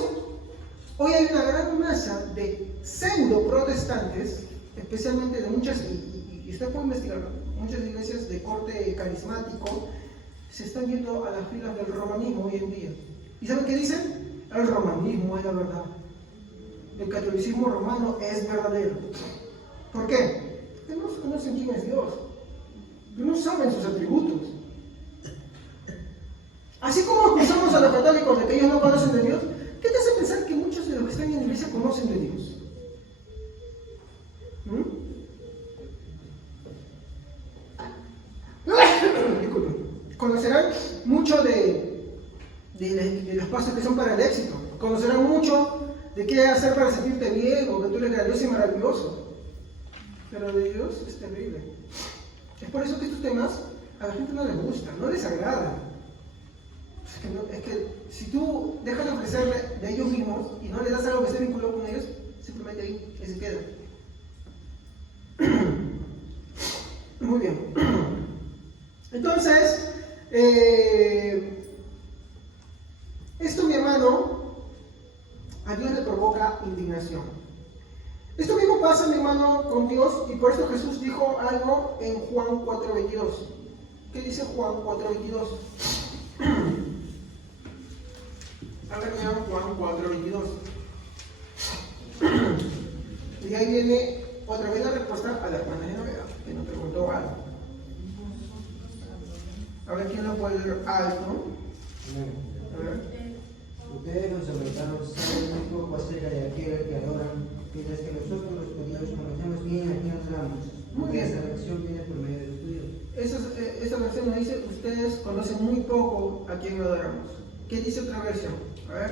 hoy hay una gran masa de pseudo protestantes, especialmente de muchas, y usted puede investigar, muchas iglesias de corte carismático, se están yendo a las filas del romanismo hoy en día. ¿Y saben qué dicen? El romanismo es la verdad. El catolicismo romano es verdadero. ¿Por qué? Porque no conocen quién es Dios. No saben sus atributos. Así como acusamos a los católicos de que ellos no conocen de Dios, ¿qué te hace pensar que muchos de los que están en la iglesia conocen de Dios? Conocerán mucho de los pasos que son para el éxito. Conocerán mucho de qué hacer para sentirte bien o que tú eres grandioso y maravilloso. Pero de Dios es terrible. Es por eso que estos temas a la gente no les gustan, no les agradan. Es que si tú dejas de ofrecerle de ellos mismos y no le das algo que esté vinculado con ellos, simplemente ahí se queda. Muy bien. Entonces, esto, mi hermano, a Dios le provoca indignación. Esto mismo pasa, mi hermano, con Dios, y por eso Jesús dijo algo en Juan 4:22. ¿Qué dice Juan 4:22? A ver, vean Juan 4:22. Y ahí viene otra vez la respuesta a la hermana Genoveva, que nos preguntó algo. A ver quién lo puede leer alto. A ver. Ustedes los samaritanos saben muy poco acerca de aquel que adoran, mientras que nosotros los judíos conocemos bien a quién adoramos. Porque esa lección viene por medio del estudio. Esa versión nos dice, ustedes conocen muy poco a quién adoramos. ¿Qué dice otra versión? A ver.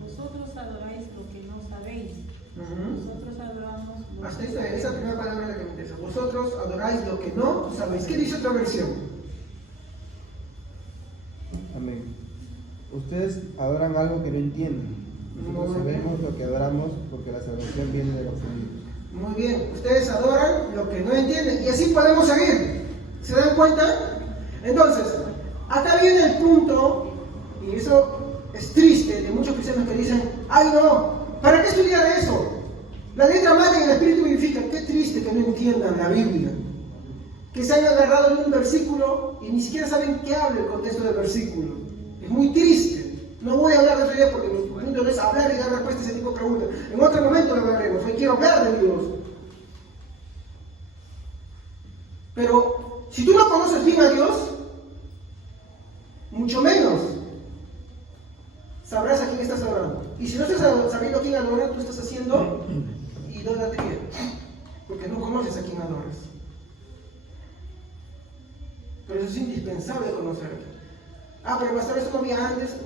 Vosotros adoráis lo que no sabéis. Nosotros adoramos lo Hasta que esa primera palabra es la que me interesa. Vosotros adoráis lo que no sabéis. ¿Qué dice otra versión? Amén. Ustedes adoran algo que no entienden. Nosotros sabemos lo que adoramos porque la salvación viene de los judíos. Muy bien. Ustedes adoran lo que no entienden. Y así podemos seguir. ¿Se dan cuenta? Entonces, acá viene el punto, y eso es triste, de muchos cristianos que dicen, ¡ay no! ¿Para qué estudiar eso? La letra mata y el espíritu vivifica. Qué triste que no entiendan la Biblia. Que se hayan agarrado en un versículo y ni siquiera saben qué habla el contexto del versículo. Es muy triste. No voy a hablar de otro día porque mi punto no es hablar y dar respuesta a ese tipo de preguntas. En otro momento lo hablaremos. Hoy quiero hablar de Dios. Pero si tú no conoces bien a Dios, mucho menos sabrás a quién estás adorando. Y si no estás sabiendo a quién adorar, tú estás haciendo idolatría. Porque no conoces a quién adoras. Por eso es indispensable conocerte. Pero pastor, eso no había antes.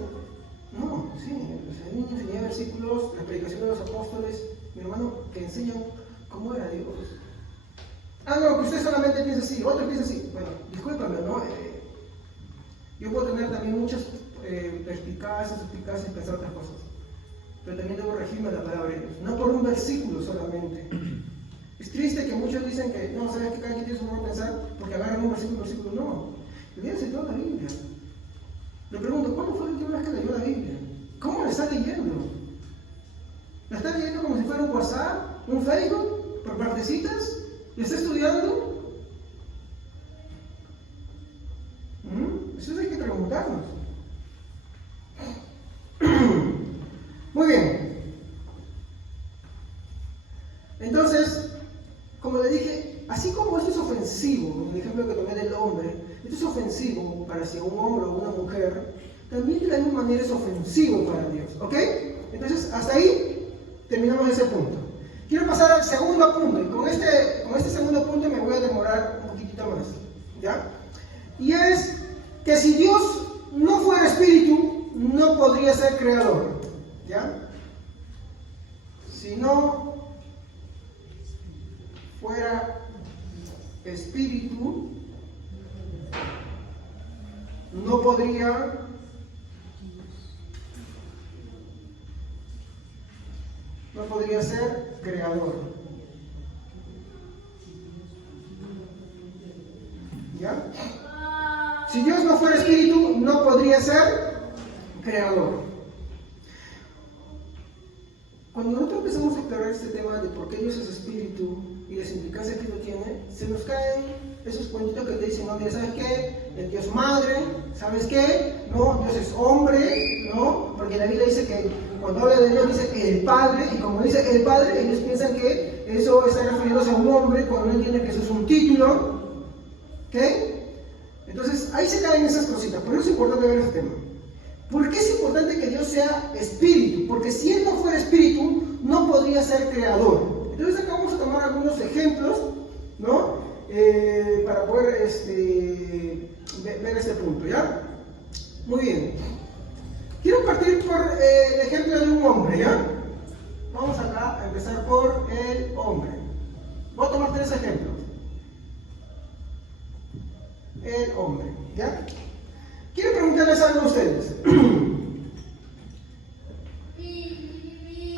No, sí, hay una infinidad de versículos, la predicación de los apóstoles, mi hermano, que enseñan cómo era Dios. No, que usted solamente piensa así, otro piensa así. Bueno, discúlpame, ¿no? Yo puedo tener también muchas perspicacias, y pensar otras cosas. Pero también debo regirme a la palabra de Dios, no por un versículo solamente. Es triste que muchos dicen que, no, sabes que cada quien tiene su modo de pensar porque agarran un versículo. No, léanse toda la Biblia. Le pregunto, ¿cuándo fue la última vez que leyó la Biblia? ¿Cómo la está leyendo? ¿La está leyendo como si fuera un WhatsApp, un Facebook, por partecitas? ¿La está estudiando? Eso hay que preguntarnos. Muy bien. Entonces, como le dije, así como esto es ofensivo, como el ejemplo que tomé del hombre, esto es ofensivo para si un hombre o una mujer, también de la misma manera es ofensivo para Dios, ¿ok? Entonces, hasta ahí terminamos ese punto. Quiero pasar al segundo punto, y con este segundo punto me voy a demorar un poquitito más, ¿ya? Y es que si Dios no fuera espíritu, no podría ser creador, ¿ya? si no fuera espíritu, no podría ser creador. ¿Ya? Si Dios no fuera espíritu, no podría ser creador. Cuando nosotros empezamos a explorar este tema de por qué Dios es espíritu y las implicancias que lo tiene, se nos caen esos cuentitos que te dicen, no, ¿sabes qué? El Dios madre, ¿sabes qué? No, Dios es hombre, ¿no? Porque la Biblia dice que cuando habla de Dios dice el Padre, y como dice el Padre, ellos piensan que eso está refiriéndose a un hombre cuando no entienden que eso es un título, ¿ok? Entonces, ahí se caen esas cositas, por eso es importante ver este tema. ¿Por qué es importante que Dios sea espíritu? Porque si Él no fuera espíritu, no podría ser creador. Entonces acá vamos a tomar algunos ejemplos, ¿no? Para poder ver este punto, ¿ya? Muy bien. Quiero partir por el ejemplo de un hombre, ¿ya? Vamos acá a empezar por el hombre. Voy a tomar 3 ejemplos. El hombre, ¿ya? Quiero preguntarles algo a ustedes.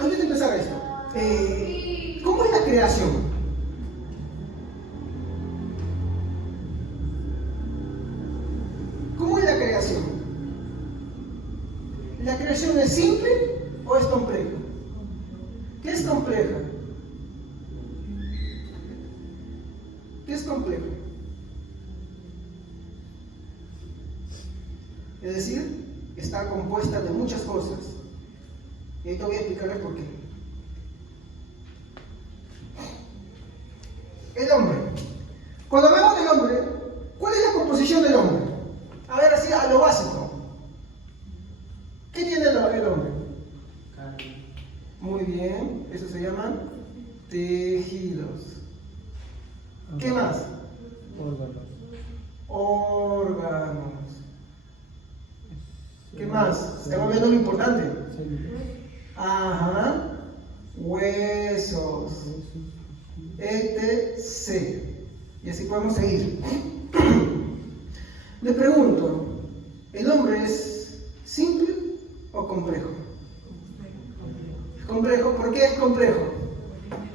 Antes de empezar esto, ¿cómo es la creación? ¿Cómo es la creación? ¿La creación es simple o es compleja? ¿Qué es compleja? ¿Qué es compleja? Es decir, está compuesta de muchas cosas. Y ahorita voy a explicarles por qué. El hombre. Cuando hablamos del hombre, ¿cuál es la composición del hombre? A ver, así a lo básico. ¿Qué tiene el hombre? Carne. Muy bien, eso se llaman tejidos. ¿Qué más? Órganos. ¿Qué más? Estamos viendo lo importante. Ajá. Huesos. Etc. Y así podemos seguir. Le pregunto, ¿el hombre es simple o complejo? Complejo. ¿Por qué es complejo?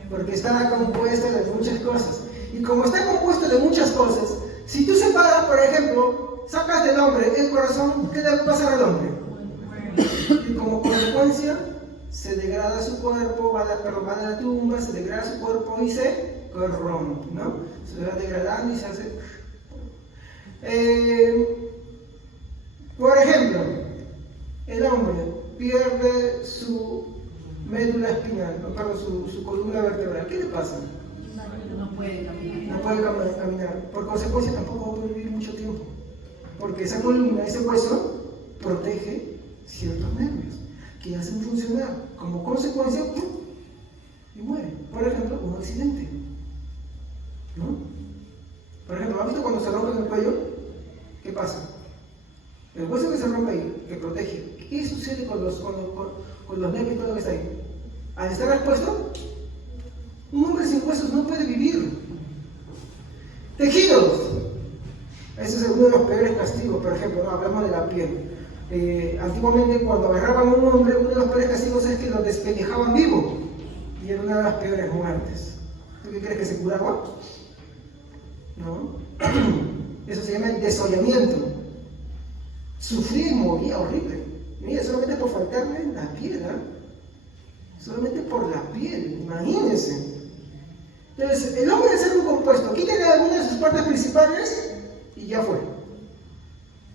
Porque está compuesto de muchas cosas. Y como está compuesto de muchas cosas, si tú separas, por ejemplo, sacas del hombre el corazón, ¿qué le va a pasar al hombre? Y como consecuencia, se degrada su cuerpo, va a la tumba, se degrada su cuerpo y se corrompe, ¿no? Se va degradando y se hace... por ejemplo, el hombre pierde su médula espinal, su columna vertebral. ¿Qué le pasa? No puede caminar. No puede caminar. Por consecuencia, tampoco va a poder vivir mucho tiempo. Porque esa columna, ese hueso, protege ciertos nervios que hacen funcionar. Como consecuencia, ¡pum!, y muere. Por ejemplo, un accidente, ¿no? Por ejemplo, ¿has visto cuando se rompe el cuello? ¿Qué pasa? El hueso que se rompe ahí, que protege, ¿qué sucede con los nervios y todo lo que está ahí? Al estar expuesto, un hombre sin huesos no puede vivir. Tejidos. Ese es uno de los peores castigos, por ejemplo, ¿no? Hablamos de la piel. Antiguamente, cuando agarraban a un hombre, uno de los peores castigos es que lo despellejaban vivo. Y era una de las peores muertes. ¿Tú qué crees, que se curaba? ¿No? Eso se llama el desollamiento. Sufría y moría horrible. Mira, solamente por faltarle la piel, ¿eh? Solamente por la piel, imagínense. Entonces, el hombre es algo compuesto. Quítale alguna de sus partes principales y ya fue.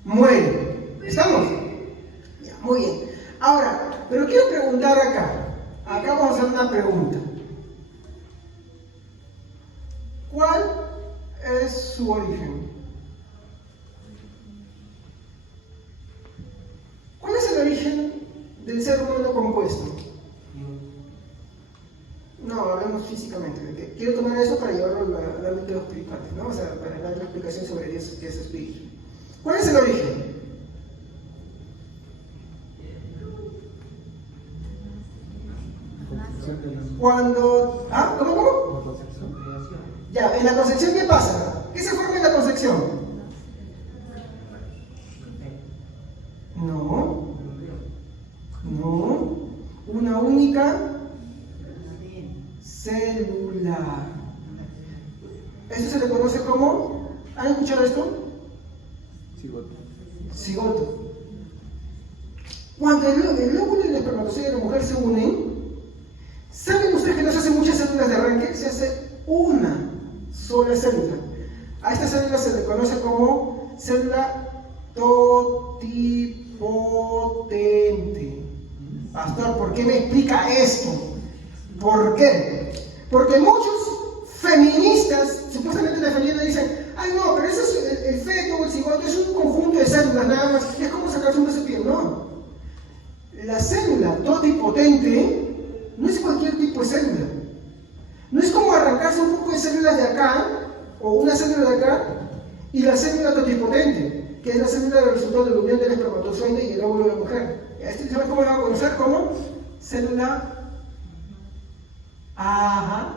Muere. ¿Estamos? Ya, muy bien. Ahora, pero quiero preguntar acá. Acá vamos a hacer una pregunta. ¿Cuál es su origen? ¿Cuál es el origen del ser humano compuesto? No, hablamos físicamente. Quiero tomar eso para llevarlo al ámbito espiritual, ¿no? O sea, para dar la explicación sobre Dios, que es espíritu. ¿Cuál es el origen? Cuando... ¿Ah? ¿Cómo? ¿La concepción? Ya, en la concepción, ¿qué pasa? ¿Qué se forma en la concepción? No, una única célula. Eso se le conoce como, ¿han escuchado esto? Cigoto. Cigoto. Cuando el óvulo y el espermatozoide de la mujer se unen, ¿saben ustedes que no se hacen muchas células de arranque? Se hace una sola célula. A esta célula se le conoce como célula totipotente. Pastor, ¿por qué me explica esto? ¿Por qué? Porque muchos feministas, supuestamente defendiendo, dicen: ay no, pero eso es el feto o el cigoto, es un conjunto de células nada más, es como sacarse un beso de piel. No. La célula totipotente no es cualquier tipo de célula. No es como arrancarse un poco de células de acá, o una célula de acá, y la célula totipotente, que es la célula del resultado de la unión del espermatozoide y el óvulo de la mujer. ¿Sabes cómo la vamos a conocer? Como célula... Ajá,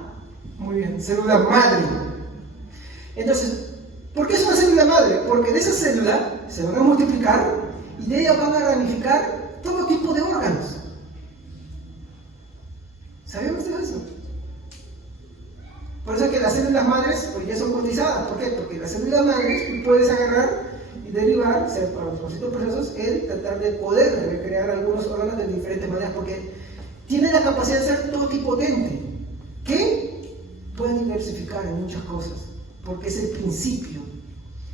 muy bien, célula madre. Entonces, ¿por qué es una célula madre? Porque de esa célula se van a multiplicar y de ella van a ramificar todo tipo de órganos. ¿Sabían ustedes eso? Por eso es que las células madres hoy ya son cotizadas. ¿Por qué? Porque las células madres tú puedes agarrar y derivar, para los distintos procesos, el tratar de poder recrear algunos órganos de diferentes maneras, porque tiene la capacidad de ser totipotente, que puede diversificar en muchas cosas, porque es el principio.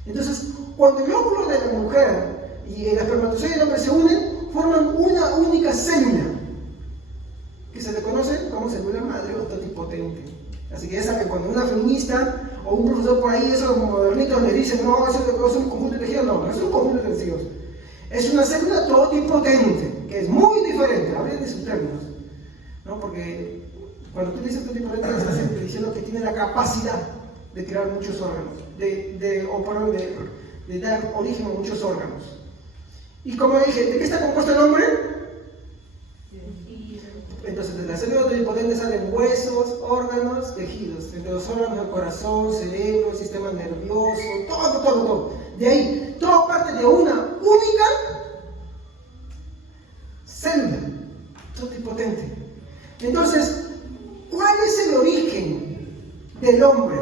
Entonces, cuando el óvulo de la mujer y el espermatozoide del hombre se unen, forman una única célula, que se le conoce como célula madre o totipotente. Así que ya saben, cuando una feminista o un profesor por ahí, esos modernitos, les dicen: no, eso es un conjunto de tejidos. No, no es un conjunto de tejidos. Es una célula totipotente, que es muy diferente. Hablen de sus términos, ¿no? Porque cuando tú dices totipotente, estás diciendo que tiene la capacidad de crear muchos órganos, de dar origen a muchos órganos. Y como dije, ¿de qué está compuesto el hombre? Entonces, de la célula totipotente salen huesos, órganos, tejidos. Entre los órganos, el corazón, cerebro, el sistema nervioso, todo. De ahí, todo parte de una única célula totipotente. Entonces, ¿cuál es el origen del hombre?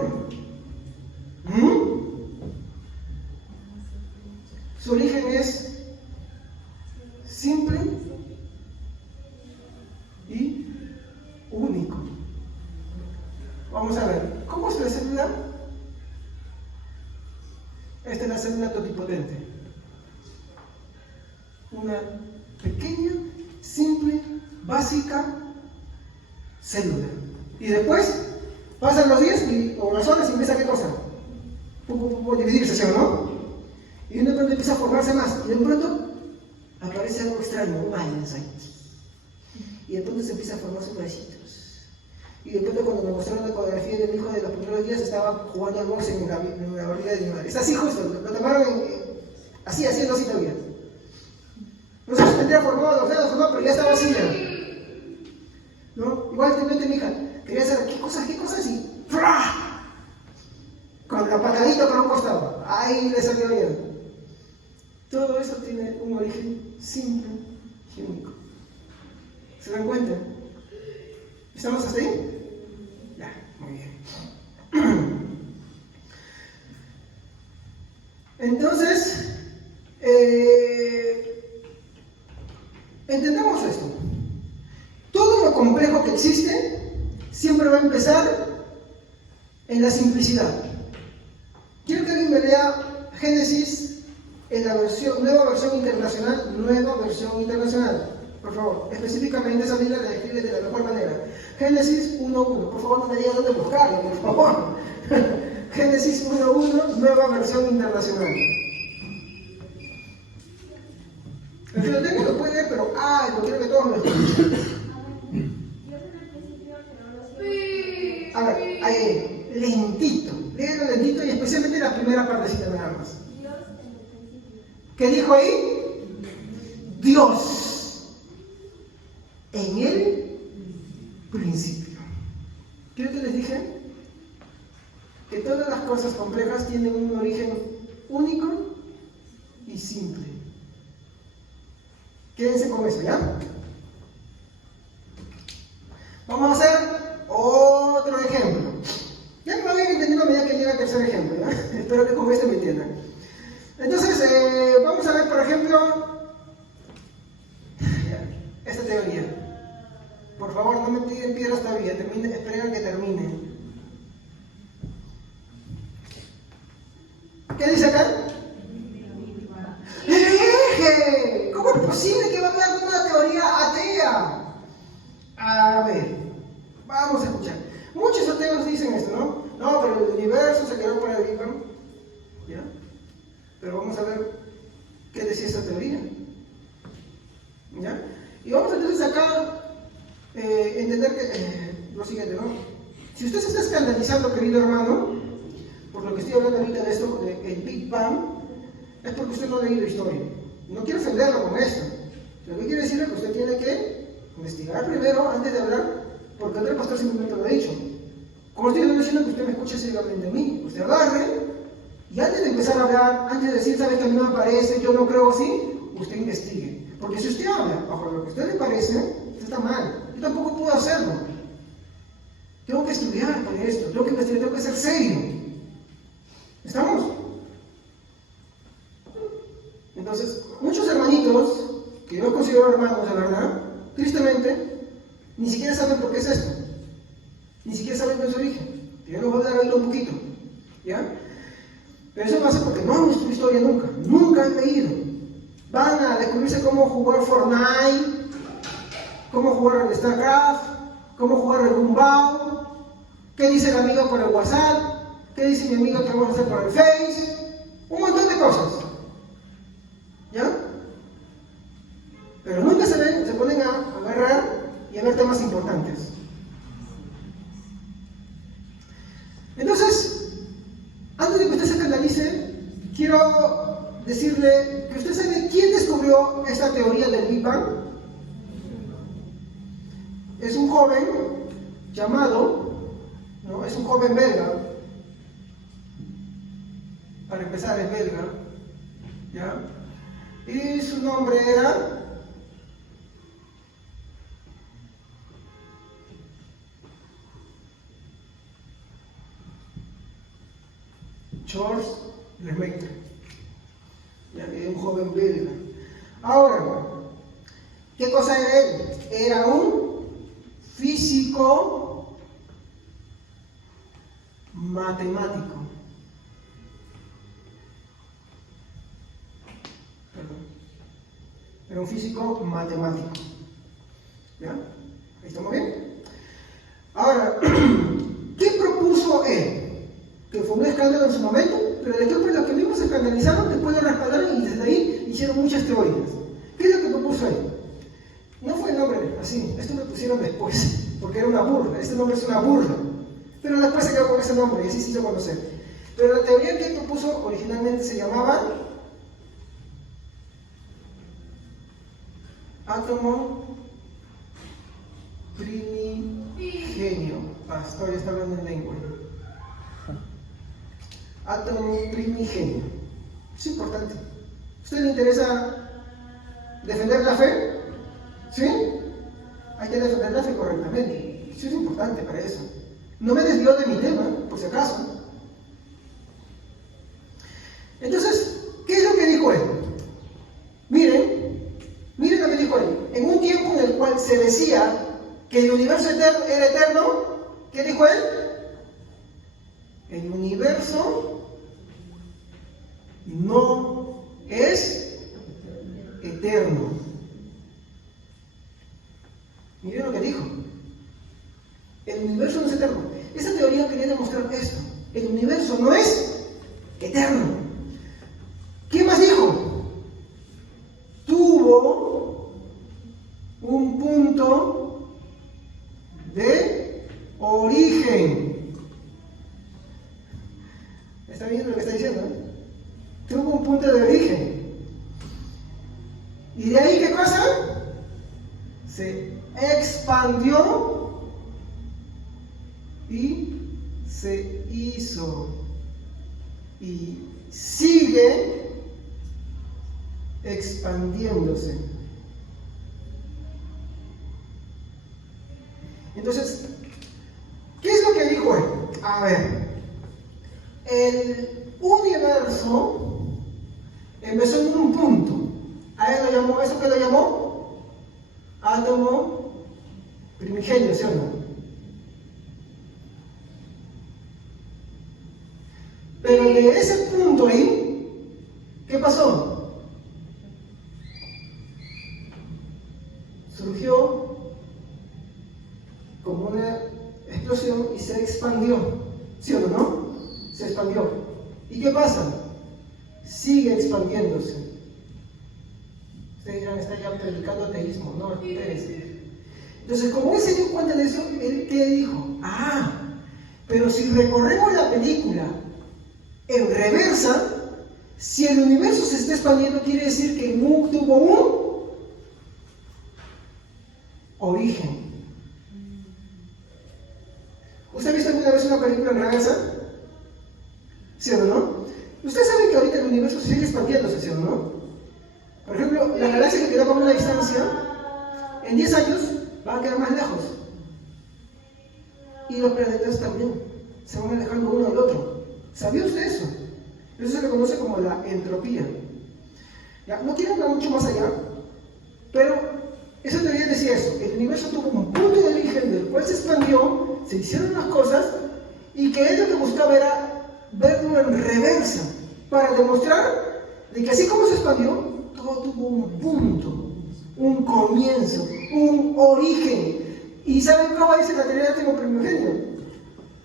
Su origen es simple y único. Vamos a ver, ¿cómo es la célula? Esta es la célula totipotente. Una pequeña, simple, básica célula. Y después pasan los días o las horas y empieza ¿qué cosa? Dividirse, ¿sí o no? Y de pronto empieza a formarse más. Y de pronto aparece algo extraño, un aliens ahí. Y de pronto se empieza a formar sus bracitos. Y de pronto, cuando me mostraron la ecografía del hijo de los primeros días, estaba jugando al box en la barriga de mi madre. Es así justo, lo tomaron así todavía. No sé si tendría formado los dedos o no, pero ya estaba así ya. ¿No? Igual te mete mi hija, quería saber qué cosas y ¡fra! Con la patadita para un costado. Ahí le salió bien. Todo eso tiene un origen simple y único. ¿Se dan cuenta? ¿Estamos hasta ahí? Ya, muy bien. Entonces, entendamos esto. Todo lo complejo que existe siempre va a empezar en la simplicidad. Quiero que alguien me lea Génesis en la nueva versión internacional. Por favor, específicamente esa Biblia la describe de la mejor manera. Génesis 1.1. Por favor, no me digan dónde buscarlo, por favor. Génesis 1.1, nueva versión internacional. El que lo tenga lo puede leer, pero yo quiero que todos lo escuchen. A ver, ahí, lentito. Léelo lentito y especialmente la primera partecita nada más. ¿Qué dijo ahí? Dios. En el principio. yo te les dije que todas las cosas complejas tienen un origen único y simple. Quédense con eso, ¿ya? Vamos a hacer otro ejemplo. Ya me van a ir entendiendo a medida que llega el tercer ejemplo, ¿ya? Espero que con este me entiendan. Entonces, vamos a ver, por ejemplo, esta teoría. Por favor, no me tiren piedras todavía, esperen a que termine. ¿Qué dice acá? ¡Hereje! ¿Cómo es posible que va a haber una teoría atea? A ver, vamos a escuchar. Muchos ateos dicen esto, ¿no? No, pero el universo se creó por el Big Bang. ¿Ya? Pero vamos a ver qué decía esta teoría. ¿Ya? Y vamos entonces acá entender que, lo siguiente, ¿no? Si usted se está escandalizando, querido hermano, por lo que estoy hablando ahorita de esto, del Big Bang, es porque usted no ha leído historia. No quiero ofenderlo con esto. Lo que quiero decir es que usted tiene que investigar primero antes de hablar, porque otro pastor simplemente lo ha dicho. Como estoy diciendo que usted me escuche ciegamente a mí, usted agarre y antes de empezar a hablar, antes de decir, ¿sabe que a mí no me parece, yo no creo así? Usted investigue. Porque si usted habla bajo lo que a usted le parece, usted está mal. Yo tampoco puedo hacerlo. Tengo que estudiar para esto, tengo que investigar, tengo que ser serio. ¿Estamos? Entonces, muchos hermanitos, que yo los considero hermanos de verdad, tristemente, ni siquiera saben por qué es esto. Ni siquiera saben cuál es su origen. Yo les voy a dar ahí un poquito. ¿Ya? Pero eso pasa porque no han estudiado historia nunca. Nunca han leído. Van a descubrirse cómo jugar Fortnite, cómo jugar al StarCraft, cómo jugar al Gumbao, qué dice el amigo por el WhatsApp, qué dice mi amigo que vamos a hacer por el Face, un montón de cosas. ¿Ya? Pero nunca se ponen a agarrar y a ver temas importantes. Entonces, antes de que usted se escandalice, quiero decirle que usted sabe quién descubrió esta teoría del Big Bang. Es un joven llamado, ¿no? Es un joven belga. Para empezar, es belga. ¿Ya? Y su nombre era Georges Lemaitre, un joven belga. Ahora, ¿qué cosa era él? Era un físico matemático. Era un físico matemático. ¿Ya? ¿Ahí estamos bien? Ahora, ¿qué propuso él? Que fue un escándalo en su momento, pero después los que mismos se escandalizaron, después lo respaldaron y desde ahí hicieron muchas teorías. ¿Qué es lo que propuso él? No fue el nombre así, esto lo pusieron después, porque era una burla, este nombre es una burla. Pero después se quedó con ese nombre y así se hizo conocer. Pero la teoría que él propuso originalmente se llamaba átomo primigenio. Pastor, ya está hablando en lengua. Átomo primigenio. Es importante. ¿A usted le interesa defender la fe? ¿Sí? Hay que defender la fe correctamente. Eso es importante para eso. No me desvió de mi tema, por si acaso. Entonces, ¿qué es lo que dijo él? Miren lo que dijo él. En un tiempo en el cual se decía que el universo era eterno, ¿qué dijo él? El universo no es eterno. Miren lo que dijo. El universo no es eterno. Esa teoría quería demostrar esto. El universo no es eterno. ¿Qué más dijo? Tuvo un punto de origen. ¿Está viendo lo que está diciendo? Tuvo un punto de origen. ¿Y de ahí qué cosa? Se expandió y se hizo y sigue expandiéndose. Entonces, ¿qué es lo que dijo él? A ver, el universo empezó en un punto. A él lo llamó, ¿eso qué lo llamó? Átomo primigenio, ¿sí o no? Pero de ese punto ahí, ¿qué pasó? Surgió como una explosión y se expandió, ¿sí o no? Se expandió. ¿Y qué pasa? Sigue expandiéndose. Ustedes dirán, está ya predicando ateísmo, ¿no? Ustedes. Entonces, como él se dio cuenta de eso, él ¿qué dijo? Pero si recorremos la película en reversa, si el universo se está expandiendo, quiere decir que Mu tuvo un origen. ¿Usted ha visto alguna vez una película en reversa? ¿Sí o no? Ustedes saben que ahorita el universo sigue expandiéndose, ¿sí o no? Por ejemplo, la galaxia que quedaba a una distancia, en 10 años van a quedar más lejos. Y los planetas también se van alejando uno del otro. ¿Sabía usted eso? Eso se le conoce como la entropía. Ya, no quiero hablar mucho más allá, pero esa teoría decía eso. El universo tuvo un punto de origen del cual se expandió, se hicieron las cosas, y que él lo que buscaba era verlo en reversa, para demostrar de que así como se expandió, todo tuvo un punto, un comienzo, un origen. ¿Y saben cómo dice la teoría del átomo primigenio?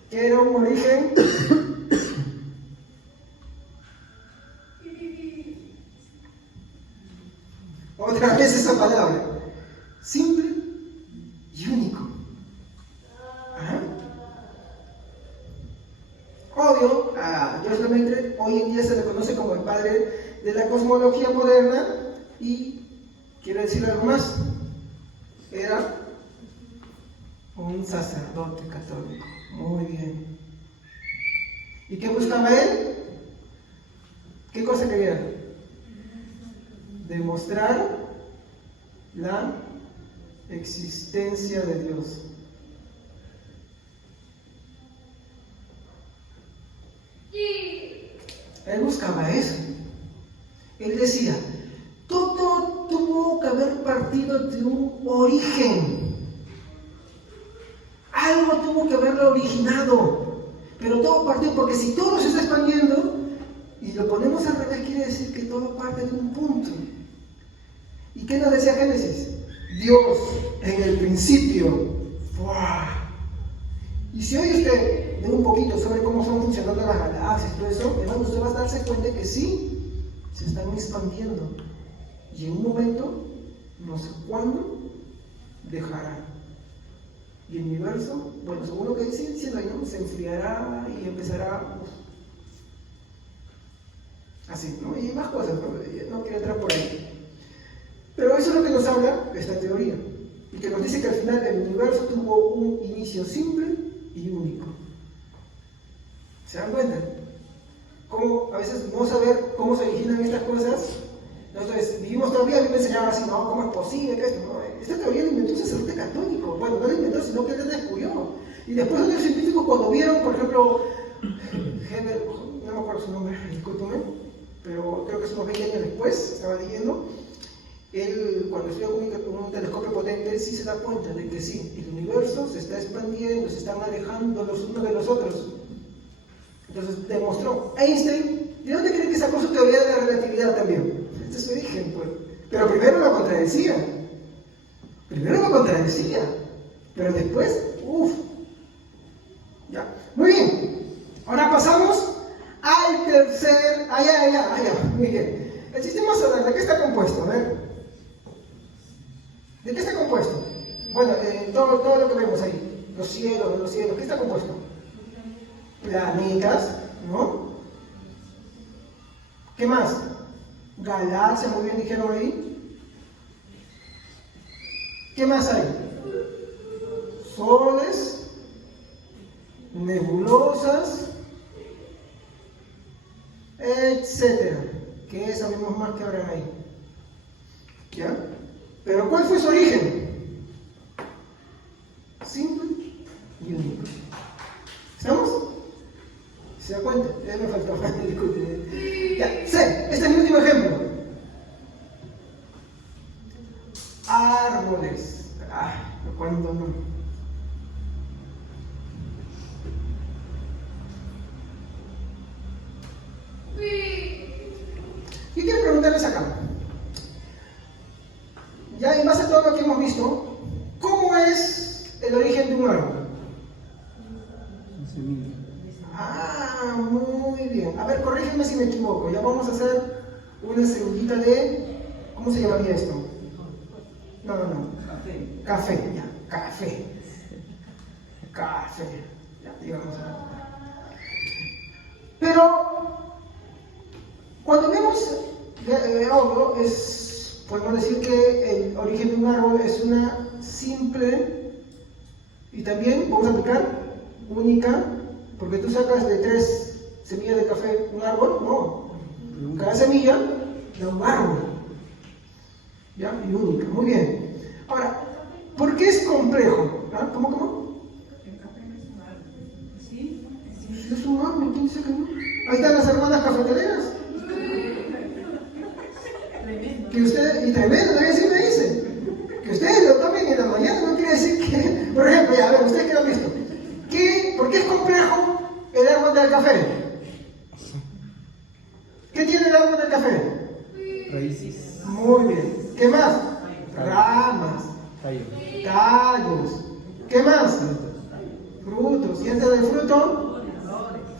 Que era un origen otra vez esa palabra, simple y único. Obvio, a George Lemaitre hoy en día se le conoce como el padre de la cosmología moderna, y quiero decir algo más, era un sacerdote católico. Muy bien. ¿Y qué buscaba él? ¿Qué cosa quería? Demostrar la existencia de Dios. Él buscaba eso. Él decía, todo tuvo que haber partido de un origen. Algo tuvo que haberlo originado. Pero todo partió, porque si todo se está expandiendo y lo ponemos al revés, quiere decir que todo parte de un punto. ¿Y qué nos decía Génesis? Dios en el principio. ¡Wow! Y si hoy usted lee un poquito sobre cómo son funcionando las galaxias y todo eso, hermano, usted va a darse cuenta que sí, se están expandiendo. Y en un momento, no sé cuándo, dejará. Y el universo, bueno, según lo que dice diciendo ahí, ¿no? Se enfriará y empezará así, ¿no? Y más cosas, no quiero entrar por ahí. Pero eso es lo que nos habla esta teoría, y que nos dice que al final el universo tuvo un inicio simple y único. ¿Se dan cuenta? Cómo a veces no saber cómo se originan estas cosas. Entonces, vivimos todavía, a mí me enseñaban así, no, ¿cómo es posible que esto? No, esta teoría la inventó un sacerdote católico. Bueno, no la inventó, sino que él la descubrió. Y después otros científicos, cuando vieron, por ejemplo, Hebel, no me acuerdo su nombre, discúlpeme, pero creo que es unos 20 años después, estaba leyendo, él, cuando estudia con un telescopio potente, sí se da cuenta de que sí, el universo se está expandiendo, se están alejando los unos de los otros. Entonces demostró. Einstein, ¿de dónde creen que sacó su teoría de la relatividad también? Este es su origen, pues. Pero primero lo contradecía. Pero después, ya. Muy bien. Ahora pasamos al tercer. Muy bien. El sistema solar, ¿de qué está compuesto? A ver. ¿De qué está compuesto? Bueno, todo lo que vemos ahí. Los cielos, ¿qué está compuesto? Planetas, ¿no? ¿Qué más? Galaxias, muy bien dijeron ahí. ¿Qué más hay? Soles nebulosas, etcétera, que sabemos más que habrán ahí. ¿Ya? Pero ¿cuál fue su origen? Simple y único. ¿Estamos? ¿Se da cuenta? Ya me faltó. Disculpen. Ya, C. Este es mi último ejemplo. Árboles. ¿Cuándo no? Yo quiero preguntarles acá. Ya en base a todo lo que hemos visto, ¿cómo es el origen de un árbol? Semilla. Muy bien. A ver, corrígeme si me equivoco. Ya vamos a hacer una semillita de... ¿Cómo se llamaría esto? No. Café. Café, ya. Café. Ya, digamos. Pero, cuando vemos algo, podemos decir que el origen de un árbol es una simple, y también vamos a aplicar única, porque tú sacas de 3 semillas de café un árbol, no. Cada semilla da un árbol. ¿Ya? Y única. Muy bien. Ahora, ¿por qué es complejo? ¿Cómo? El café no es un árbol. ¿Sí? Si es un árbol, ¿quién dice que no? Ahí están las hermanas cafetaleras. Tremendo. Que ustedes, y tremendo, también sí me dicen. Que ustedes lo tomen en la mañana no quiere decir que, por ejemplo, ya, a ver, ustedes que lo han visto. ¿Por qué es complejo el árbol del café? ¿Qué tiene el árbol del café? Raíces. Muy bien. ¿Qué más? Ramas, Tallo. tallos. ¿Qué más? Frutos. ¿Y antes del fruto?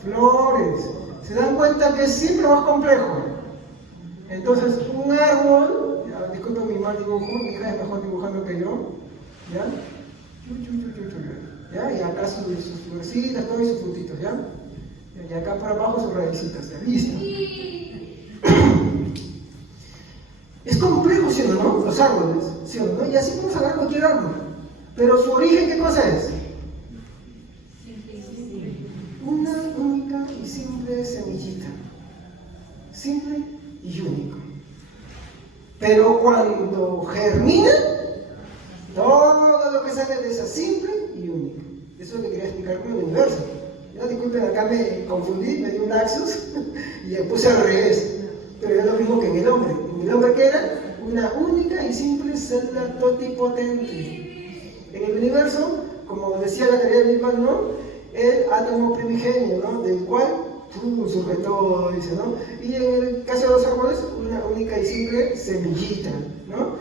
Flores. ¿Se dan cuenta que es siempre más complejo? Entonces, un árbol, ya, disculpen mi mal dibujo, mi hija es mejor dibujando que yo, ¿ya? ¿Ya? Y acá sus florecitas, todo y sus frutitos, ¿ya? Y acá para abajo sus raícitas, ¿ya? Listo. Es complejo, ¿sí o no? Los árboles, ¿sí o no? Y así podemos hablar de cualquier árbol. Pero su origen, ¿qué cosa es? Una única y simple semillita. Simple y único. Pero cuando germina, todo lo que sale de esa simple y única. Eso es lo que quería explicar con el universo. Ya, disculpen, acá me confundí, me di un lapsus y le puse al revés. Pero es lo mismo que en el hombre. En el hombre, ¿qué era? Una única y simple célula totipotente. En el universo, como decía la teoría de Big Bang, ¿no? El átomo primigenio, ¿no? Del cual surge todo, dice, ¿no? Y en el caso de los árboles, una única y simple semillita, ¿no?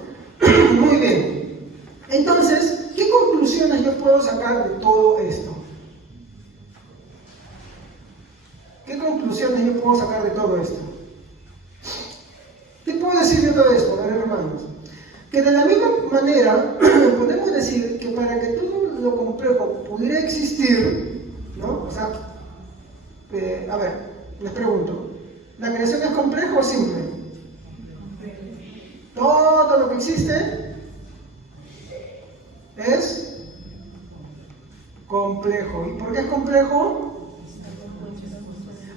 Muy bien. Entonces, ¿qué conclusiones yo puedo sacar de todo esto? ¿Qué conclusiones yo puedo sacar de todo esto? ¿Qué puedo decir de todo esto, hermanos? Que de la misma manera podemos decir que para que todo lo complejo pudiera existir, ¿no? O sea, a ver, les pregunto, ¿la creación es compleja o simple? Todo lo que existe es complejo. ¿Y por qué es complejo?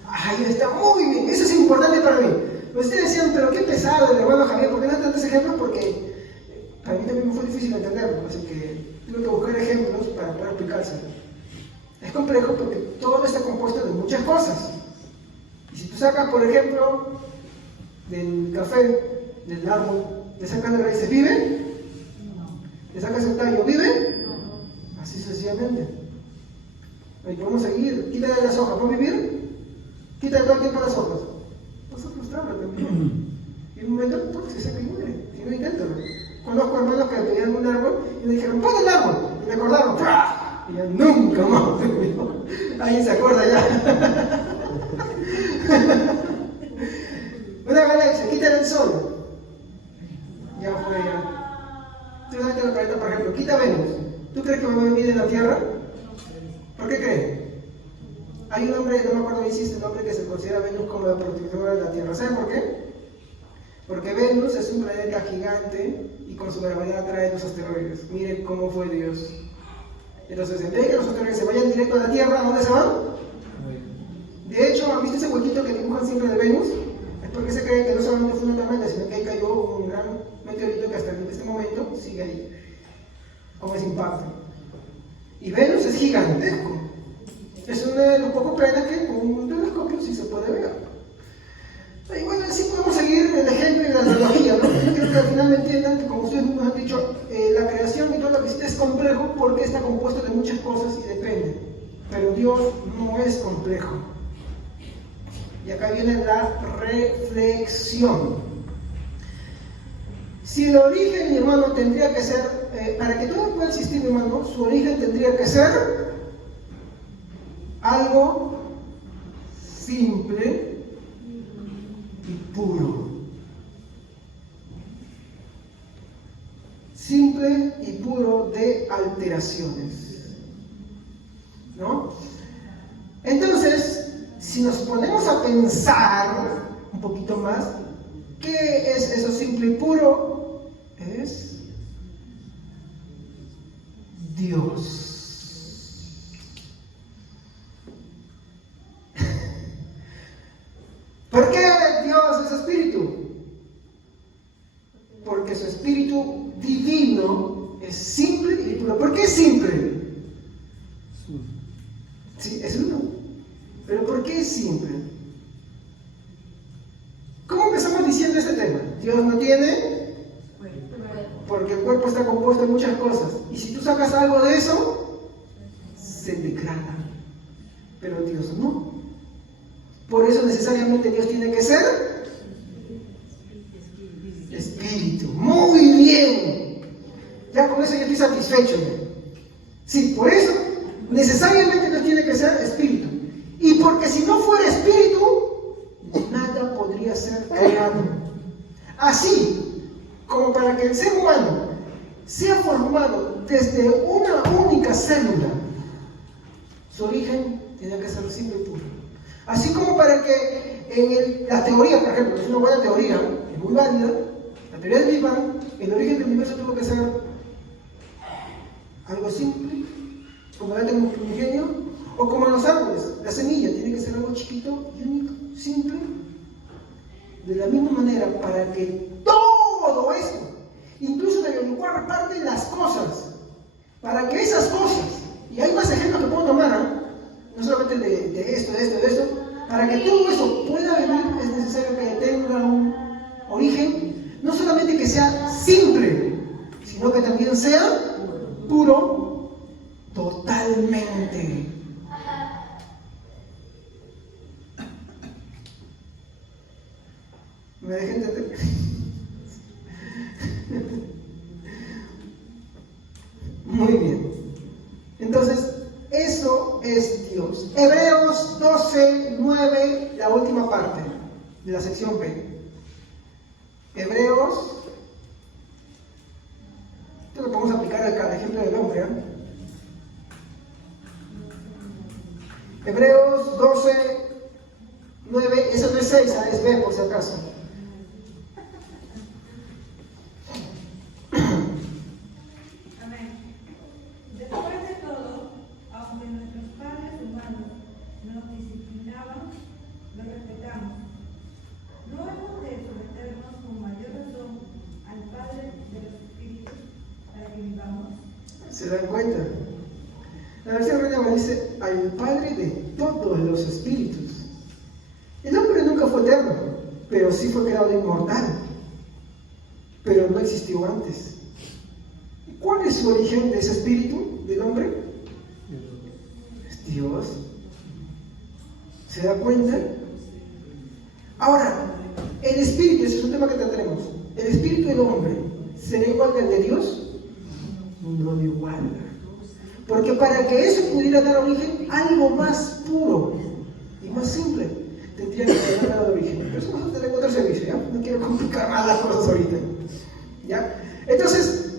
Ahí está, muy bien, eso es importante para mí. Ustedes decían, pero qué pesado el hermano Javier, ¿por qué no tantos ejemplos? Porque para mí también me fue difícil entenderlo, así que tuve que buscar ejemplos para poder explicárselo. Es complejo porque todo está compuesto de muchas cosas. Y si tú sacas, por ejemplo, del café, del árbol, le sacas las raíces, ¿vive? ¿Le sacas el tallo, vive? Así sucesivamente. Ahí podemos seguir, quítale las hojas, ¿puedo vivir? Quítale todo el tiempo las hojas. Vas a frustrarlo también. Y en un momento, se saca y muere. Si no, inténtalo. Conozco hermanos que pedían un árbol y me dijeron, ¡pon el árbol! Y me acordaron, ¡pah! Y ya nunca más. Alguien se acuerda ya. Una galaxia, quítale el sol. Ya fue ya. Tú sabes que la planeta, por ejemplo, quita Venus. ¿Tú crees que va a venir en la Tierra? ¿Por qué crees? Hay un hombre, no me acuerdo bien si es el nombre, que se considera Venus como la protectora de la Tierra. ¿Saben por qué? Porque Venus es un planeta gigante y con su gravedad atrae los asteroides. Miren cómo fue Dios. Entonces, en vez de que los asteroides se vayan directo a la Tierra, ¿a dónde se van? De hecho, ¿han visto ese huequito que dibujan siempre de Venus? Es porque se cree que no solamente fue una tormenta, sino que ahí cayó un gran meteorito que hasta este momento sigue ahí, con ese impacto. Y Venus es gigantesco. Es uno de los pocos planetas que con un telescopio sí se puede ver. Y bueno, así podemos seguir el ejemplo y la analogía, ¿no? Yo quiero que al final me entiendan que, como ustedes mismos han dicho, la creación y todo lo que existe es complejo porque está compuesto de muchas cosas y depende. Pero Dios no es complejo. Y acá viene la reflexión. Si el origen, mi hermano, tendría que ser, para que todo pueda existir, mi hermano, su origen tendría que ser algo simple y puro. Simple y puro de alteraciones. ¿No? Entonces, si nos ponemos a pensar un poquito más, ¿qué es eso simple y puro? Es Dios. ¿Por qué Dios es espíritu? Porque su espíritu divino es simple y puro. ¿Por qué es simple? Sí, es uno. ¿Pero por qué es simple? ¿Cómo empezamos diciendo este tema? Dios no tiene, porque el cuerpo está compuesto de muchas cosas. Y si tú sacas algo de eso, se degrada. Pero Dios no. Por eso necesariamente Dios tiene que ser espíritu. Muy bien. Ya con eso yo estoy satisfecho. Sí, por eso necesariamente Dios tiene que ser espíritu. Y porque si no fuera espíritu, nada podría ser creado. Así como para que el ser humano sea formado desde una única célula, su origen tiene que ser simple y puro. Así como para que en la teoría, por ejemplo, es una buena teoría, es muy válida, la teoría del Big Bang, el origen del universo tuvo que ser algo simple, como el átomo primigenio, o como en los árboles, la semilla tiene que ser algo chiquito y único, simple. De la misma manera, para que todo esto, incluso de lo cual parten las cosas, para que esas cosas, y hay más ejemplos que puedo tomar, no solamente de esto, para que todo eso pueda venir es necesario que tenga un origen, no solamente que sea simple, sino que también sea puro totalmente. ¿Me dejé entender? Muy bien. Entonces, eso es Dios. Hebreos 12, 9, la última parte de la sección B. Hebreos, esto lo podemos aplicar al ejemplo del hombre, ¿eh? Hebreos 12, 9, eso no es 6, es B por si acaso. ¿Se dan cuenta? La versión Reina Valera dice al Padre de todos los espíritus. El hombre nunca fue eterno, pero sí fue creado inmortal. Pero no existió antes. ¿Y cuál es su origen de ese espíritu del hombre? Es Dios. ¿Se da cuenta? Ahora, el espíritu, ese es un tema que tendremos. ¿El espíritu del hombre será igual que el de Dios? No lo iguala. Porque para que eso pudiera dar origen a algo más puro y más simple, tendría que tener dado origen. Pero eso nosotros tenemos otro servicio, ¿ya? No quiero complicar más las cosas ahorita, ¿ya? Entonces,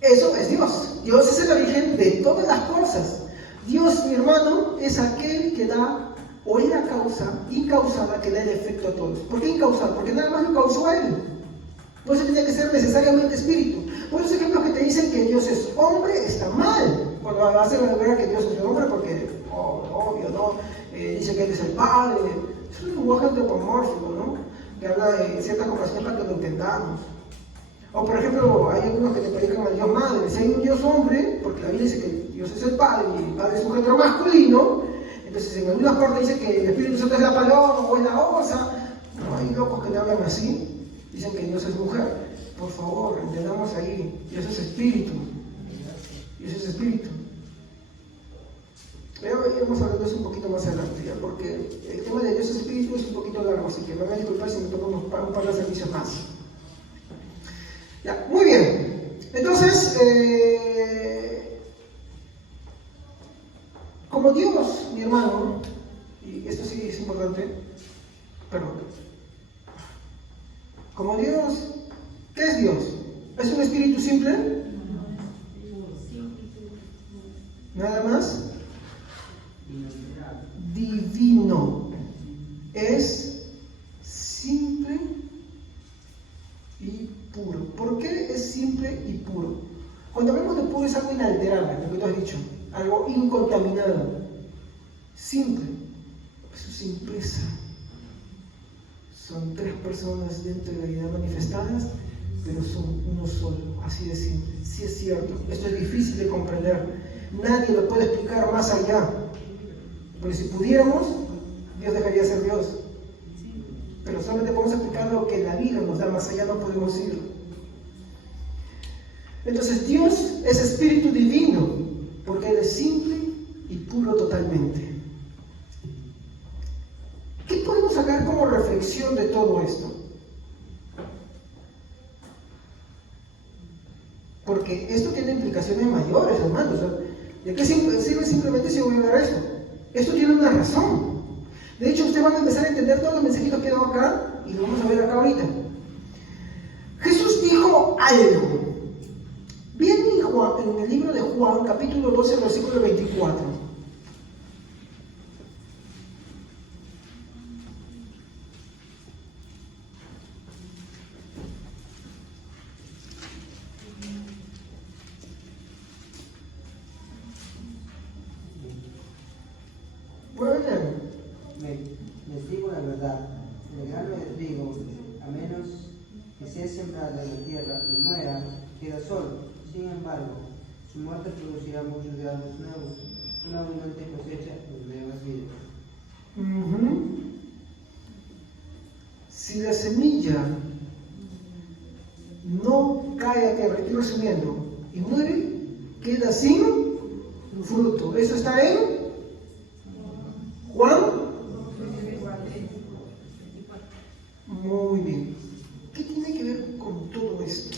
eso es Dios. Dios es el origen de todas las cosas. Dios, mi hermano, es aquel que da, o es la causa incausada que da el efecto a todos. ¿Por qué incausada? Porque nada más lo causó a él. Por eso tenía que ser necesariamente espíritu. Por esos ejemplos que te dicen que Dios es hombre, está mal. Cuando hacen ver que Dios es hombre, porque, obvio, ¿no? Dice que Él es el Padre. Es un lenguaje antropomórfico, ¿no? Que habla de cierta compasión para que lo entendamos. O por ejemplo, hay algunos que te predican al Dios Madre. Si hay un Dios hombre, porque la Biblia dice que Dios es el Padre y el Padre es un género masculino, entonces en algunas partes dice que el Espíritu Santo es la paloma o es la osa. No, hay locos que le hablan así, dicen que Dios es mujer. Por favor, entendamos ahí, Dios es espíritu. Dios es espíritu. Pero iremos hablando de eso un poquito más adelante, ¿ya? Porque el tema de Dios es espíritu es un poquito largo, así que me van a disculpar si me toco un par de servicios más. Ya, muy bien. Entonces, como Dios, mi hermano, y esto sí es importante, perdón. Como Dios, ¿qué es Dios? ¿Es un espíritu simple? Nada más. Divino. Es simple y puro. ¿Por qué es simple y puro? Cuando hablamos de puro es algo inalterable, lo que tú has dicho, algo incontaminado. Simple, es su simpleza. Son tres personas dentro de la unidad manifestadas, pero son uno solo, así de simple. Sí es cierto, esto es difícil de comprender. Nadie lo puede explicar más allá. Porque si pudiéramos, Dios dejaría de ser Dios. Pero solamente podemos explicar lo que la vida nos da, más allá no podemos ir. Entonces Dios es espíritu divino, porque Él es simple y puro totalmente. ¿Qué podemos sacar como reflexión de todo esto? Porque esto tiene implicaciones mayores, hermanos. ¿De qué sirve simplemente si voy a ver esto? Esto tiene una razón. De hecho, ustedes van a empezar a entender todos los mensajitos que he dado acá y lo vamos a ver acá ahorita. Jesús dijo algo. Bien en el libro de Juan, capítulo 12, versículo 24. Les digo la verdad, el grano de trigo, a menos que sea sembrado en la tierra y muera, queda solo. Sin embargo, su muerte producirá muchos granos nuevos, una abundante cosecha de nuevas vidas. Si la semilla no cae a tierra, estoy resumiendo, y muere, queda sin fruto. Eso está en Juan. Muy bien. ¿Qué tiene que ver con todo esto?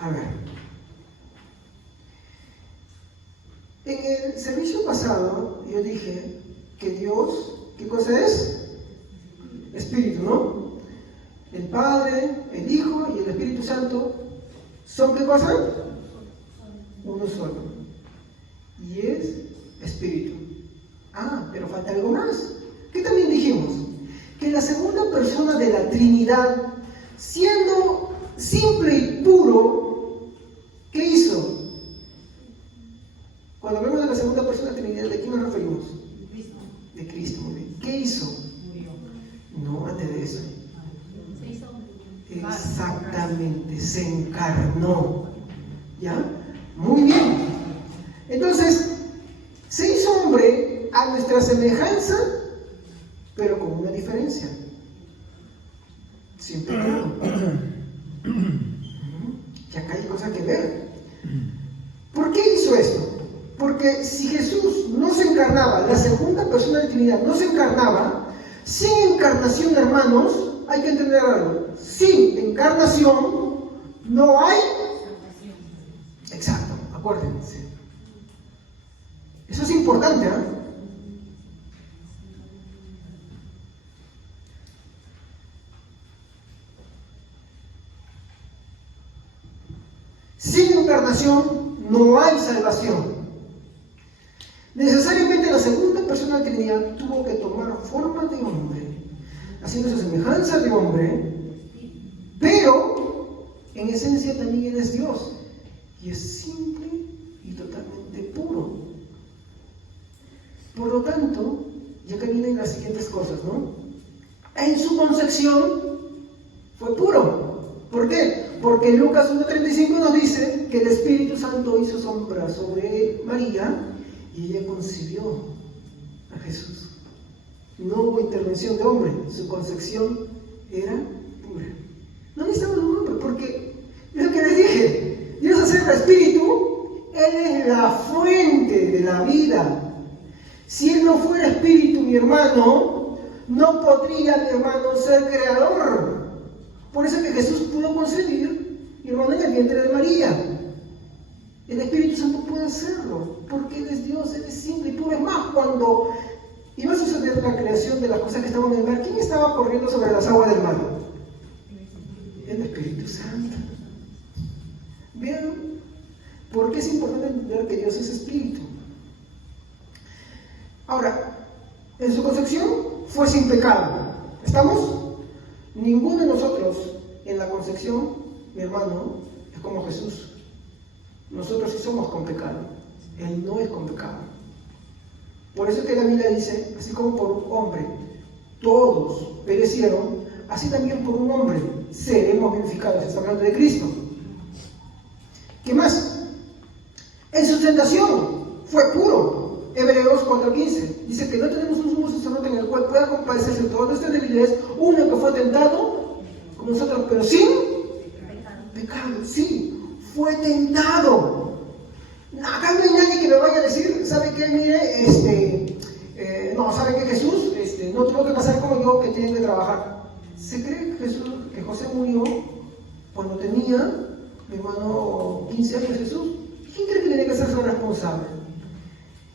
A ver. En el servicio pasado yo dije que Dios, ¿qué cosa es? Espíritu, ¿no? El Padre, el Hijo y el Espíritu Santo son, ¿qué cosa? Uno solo. Y es espíritu. Ah, pero falta algo más. ¿Qué también dijimos? Que la segunda persona de la Trinidad, siendo simple y puro, ¿qué hizo? Cuando hablamos de la segunda persona de la Trinidad, ¿de quién nos referimos? Cristo. De Cristo, muy bien. ¿Qué hizo? Murió. No, antes de eso. Se hizo. Exactamente, se encarnó. ¿Ya? Muy bien. Entonces, se hizo hombre a nuestra semejanza, pero con una diferencia. Siempre claro. Y acá hay cosas que ver. ¿Por qué hizo esto? Porque si Jesús no se encarnaba, la segunda persona de la Trinidad no se encarnaba, sin encarnación, hermanos, hay que entender algo. Sin encarnación no hay. Exacto, acuérdense. Eso es importante, ¿eh? Sin encarnación no hay salvación. Necesariamente la segunda persona de la Trinidad tuvo que tomar forma de hombre, haciendo su semejanza de hombre, pero en esencia también Él es Dios. Y es simple y totalmente puro. Por lo tanto, y acá vienen las siguientes cosas, ¿no? En su concepción fue puro. ¿Por qué? Porque Lucas 1:35 nos dice que el Espíritu Santo hizo sombra sobre María y ella concibió a Jesús. No hubo intervención de hombre, su concepción era pura. No necesitamos un hombre, porque es lo que les dije, Dios es el Espíritu, Él es la fuente de la vida. Si Él no fuera Espíritu, mi hermano, no podría, mi hermano, ser creador. Por eso es que Jesús pudo concebir, mi hermano, en el vientre de María. El Espíritu Santo puede hacerlo, porque Él es Dios, Él es simple y puro. Es más, cuando iba a suceder la creación de las cosas que estaban en el mar, ¿quién estaba corriendo sobre las aguas del mar? El Espíritu Santo. ¿Vieron? Porque es importante entender que Dios es Espíritu. Ahora, en su concepción fue sin pecado. ¿Estamos? Ninguno de nosotros en la concepción, mi hermano, es como Jesús. Nosotros sí somos con pecado. Él no es con pecado. Por eso es que la Biblia dice, así como por un hombre todos perecieron, así también por un hombre seremos vivificados. Está hablando de Cristo. ¿Qué más? En su tentación fue puro. Hebreos 4:15 dice que no tenemos un sumo sacerdote en el cual pueda compadecerse de todas nuestras debilidades, uno que fue tentado como nosotros, pero sin pecado. Sí, fue tentado. Acá no hay nadie que me vaya a decir, ¿sabe qué? Mire, no, ¿sabe qué? Jesús no tuvo que pasar como yo, que tiene que trabajar. ¿Se cree que José murió cuando tenía, mi hermano, 15 años Jesús? ¿Quién cree que tiene que ser su responsable?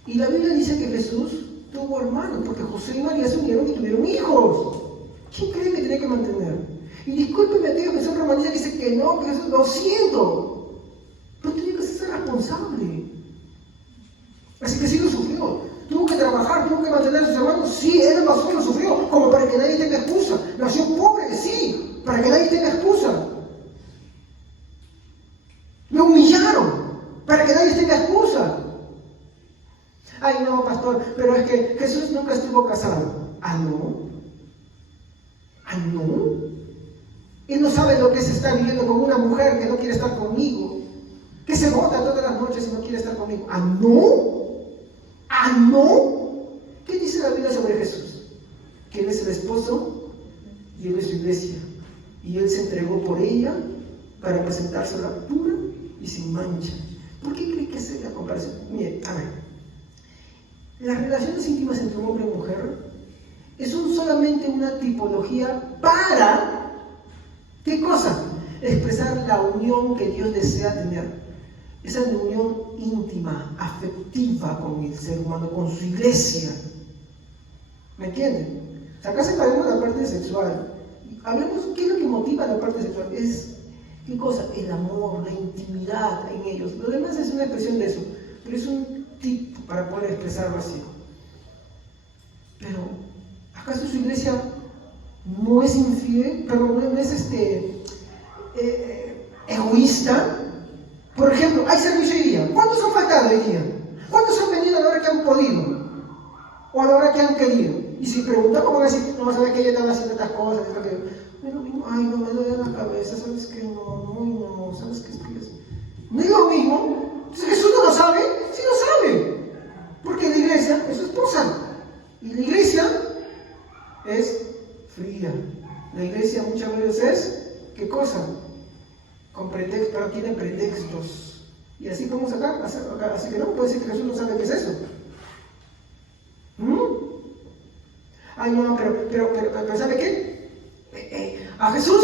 Y la Biblia dice que Jesús tuvo hermanos, porque José y María se unieron y tuvieron hijos. ¿Quién cree que tenía que mantener? Y discúlpeme, aquella persona romanista que dice que no, que Jesús, lo siento, pero tenía que ser responsable. Así que sí lo sufrió. Tuvo que trabajar, tuvo que mantener a sus hermanos. Sí, él no solo sufrió, como para que nadie tenga excusa. Nació pobre, sí, para que nadie tenga excusa. Me humillaron, para que nadie tenga excusa. Ay, no, pastor, pero es que Jesús nunca estuvo casado. ¿Ah, no? ¿Ah, no? Él no sabe lo que es estar viviendo con una mujer que no quiere estar conmigo, que se bota todas las noches y no quiere estar conmigo. ¿Ah, no? ¿Ah, no? ¿Qué dice la Biblia sobre Jesús? Que Él es el esposo y Él es su iglesia. Y Él se entregó por ella para presentársela pura y sin mancha. ¿Por qué cree que hace la comparación? Mire, a ver. Las relaciones íntimas entre un hombre y mujer son solamente una tipología para, ¿qué cosa? Expresar la unión que Dios desea tener. Esa unión íntima, afectiva con el ser humano, con su iglesia. ¿Me entienden? O sea, acá separamos la parte sexual. Hablemos, ¿qué es lo que motiva la parte sexual? Es, ¿qué cosa? El amor, la intimidad en ellos. Lo demás es una expresión de eso, pero es un tip para poder expresarlo así. Pero, ¿acaso su iglesia no es infiel? Pero no es egoísta. Por ejemplo, hay servicio hoy día. ¿Cuántos han faltado hoy día? ¿Cuántos han venido a la hora que han podido? O a la hora que han querido. Y si preguntamos, van a decir, no, sabes que ella estaba haciendo estas cosas, esto, aquello. Bueno, ay, no, me duele la cabeza, sabes que no, sabes que es que no es lo mismo. Entonces, Jesús no lo sabe, sí lo sabe. Porque la iglesia es su esposa. Y la iglesia es fría. La iglesia muchas veces es, ¿qué cosa? Con pretextos, pero tiene pretextos. Y así podemos acá, así que no puede decir que Jesús no sabe qué es eso. Ay, no, pero ¿sabe qué? A Jesús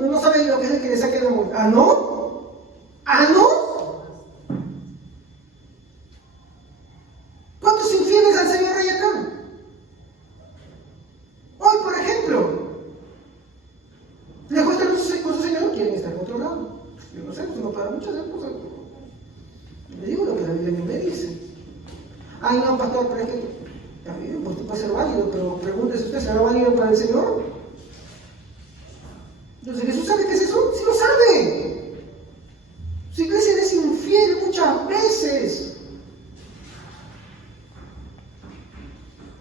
no sabe lo que es el que le saque la muerte. ¿Ah, no? ¿Ah, no? ¿Cuántos infieles al Señor hay acá? Hoy, por ejemplo, les cuesta con su Señor, quieren estar controlados. Yo no sé, no para muchas cosas. Le digo lo que la Biblia me dice. Ay, no, pastor, pero es que también, pues puede ser válido, pero pregúntese usted, ¿será válido para el Señor? Entonces, ¿Jesús sabe qué es eso? Sí lo sabe. Su iglesia es infiel muchas veces.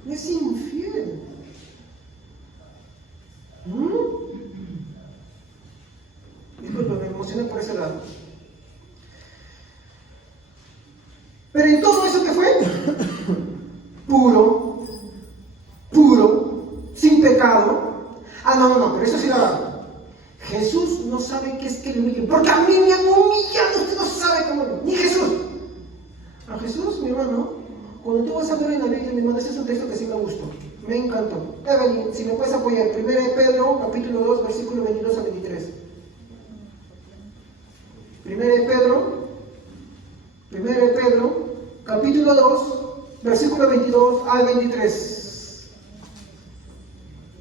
Es infiel. Disculpe, me emocioné por ese lado. Pero en todo eso que fue, puro, sin pecado. No, pero eso sí la verdad. Jesús no sabe qué es que le humillen, porque a mí me han humillado, usted no sabe cómo, ni Jesús. A Jesús, mi hermano, cuando tú vas a ver en la Biblia, mi hermano, ese es un texto que sí me gustó, me encantó. Evelyn, si me puedes apoyar, 1 de Pedro, capítulo 2, versículo 22 a 23. 1 de Pedro, capítulo 2, versículo 22 al 23.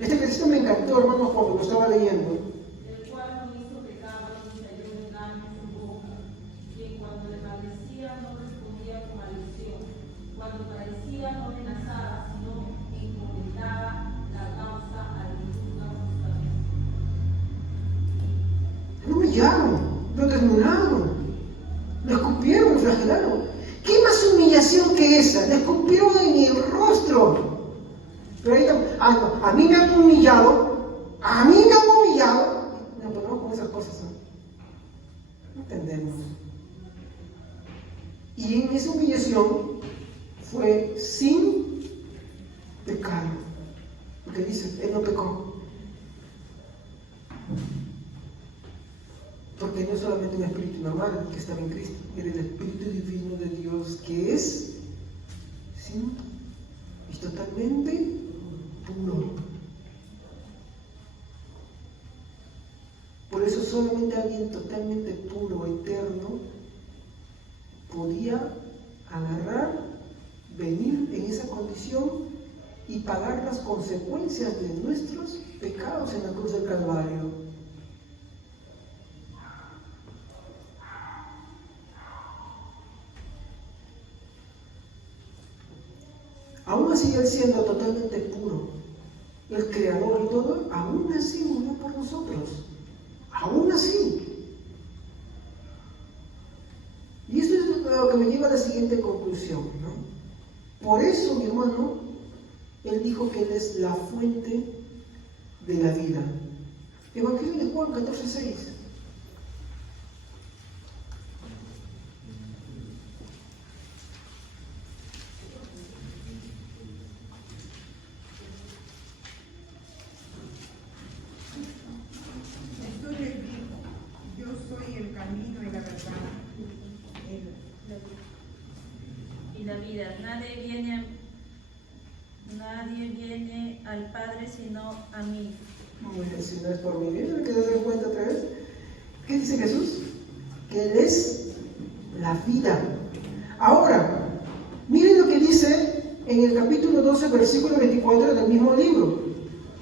Este texto me encantó, hermano, cuando lo estaba leyendo. El cual no hizo pecado ni halló engaño en su boca, quien cuando le maldecía no respondía con maldición, cuando parecía no amenazaba, sino encomendaba la causa al juzga justamente. Lo humillaron, lo desnudaron, lo escupieron, lo flagelaron. ¿Qué más humillación que esa? Le escupieron en el rostro. Pero ahí no, a mí me han humillado. No, pero no con esas cosas, ¿no? Entendemos. Y en esa humillación fue sin pecado. Porque dice, él no pecó. Porque no es solamente un espíritu normal que estaba en Cristo, era el espíritu divino de Dios que es santo y totalmente puro. Por eso solamente alguien totalmente puro, eterno, podía agarrar, venir en esa condición y pagar las consecuencias de nuestros pecados en la cruz del Calvario. Aún así, Él siendo totalmente puro, el Creador y todo, aún así murió por nosotros. Aún así. Y esto es lo que me lleva a la siguiente conclusión, ¿no? Por eso, mi hermano, Él dijo que Él es la fuente de la vida. Evangelio de Juan 14:6. Jesús les dijo, yo soy el camino y la verdad Y la vida. Nadie viene al Padre sino a mí. Si no es por mi vida, que se den cuenta otra vez. ¿Qué dice Jesús? Que Él es la vida. Ahora, miren lo que dice en el capítulo 12, versículo 24 del mismo libro.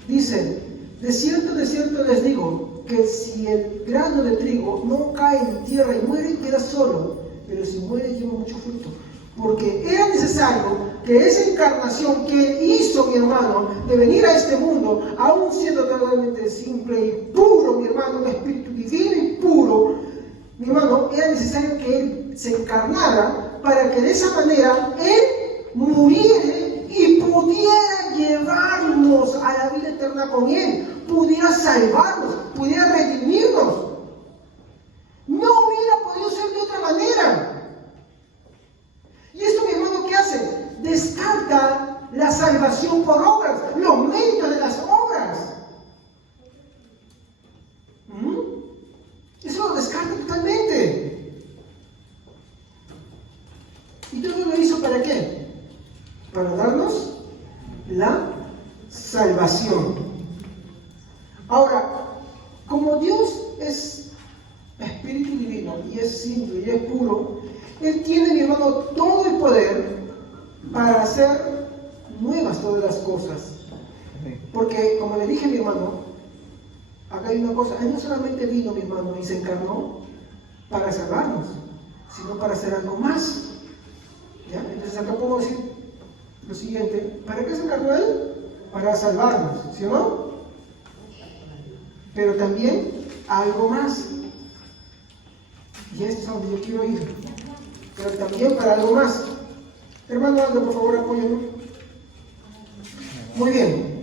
Dice, de cierto les digo, que si el grano de trigo no cae en tierra y muere, queda solo, pero si muere lleva mucho fruto. Porque era necesario que esa encarnación que Él hizo, mi hermano, de venir a este mundo, aún siendo totalmente simple y puro, mi hermano, un espíritu divino y puro, mi hermano, era necesario que Él se encarnara para que de esa manera Él muriera y pudiera llevarnos a la vida eterna con Él, pudiera salvarnos, pudiera redimirnos. No hubiera podido ser de otra manera. Y esto, mi hermano, ¿qué hace? Descarta la salvación por obras, los méritos de las obras. Eso lo descarta totalmente. ¿Y todo lo hizo para qué? Para darnos la salvación. Ahora, como Dios es espíritu divino y es simple y es puro, Él tiene, mi hermano, todo el poder para hacer nuevas todas las cosas. Porque, como le dije, mi hermano, acá hay una cosa, Él no solamente vino, mi hermano, y se encarnó para salvarnos, sino para hacer algo más. ¿Ya? Entonces acá puedo decir, lo siguiente, ¿para qué se encarnó Él? Para salvarnos, ¿sí o no? Pero también algo más. Y esto es a donde yo quiero ir. Pero también para algo más. Hermano Aldo, por favor, apóyame. Muy bien.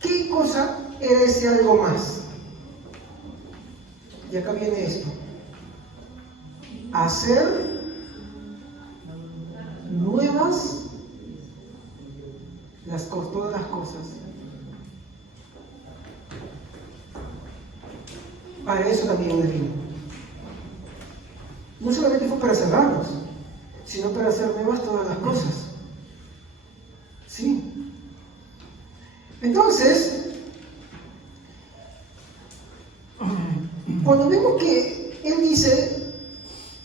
¿Qué cosa era ese algo más? Y acá viene esto. Hacer nuevas todas las cosas. Para eso también Él vino. No solamente fue para salvarnos, sino para hacer nuevas todas las cosas. Sí. Entonces, cuando vemos que Él dice,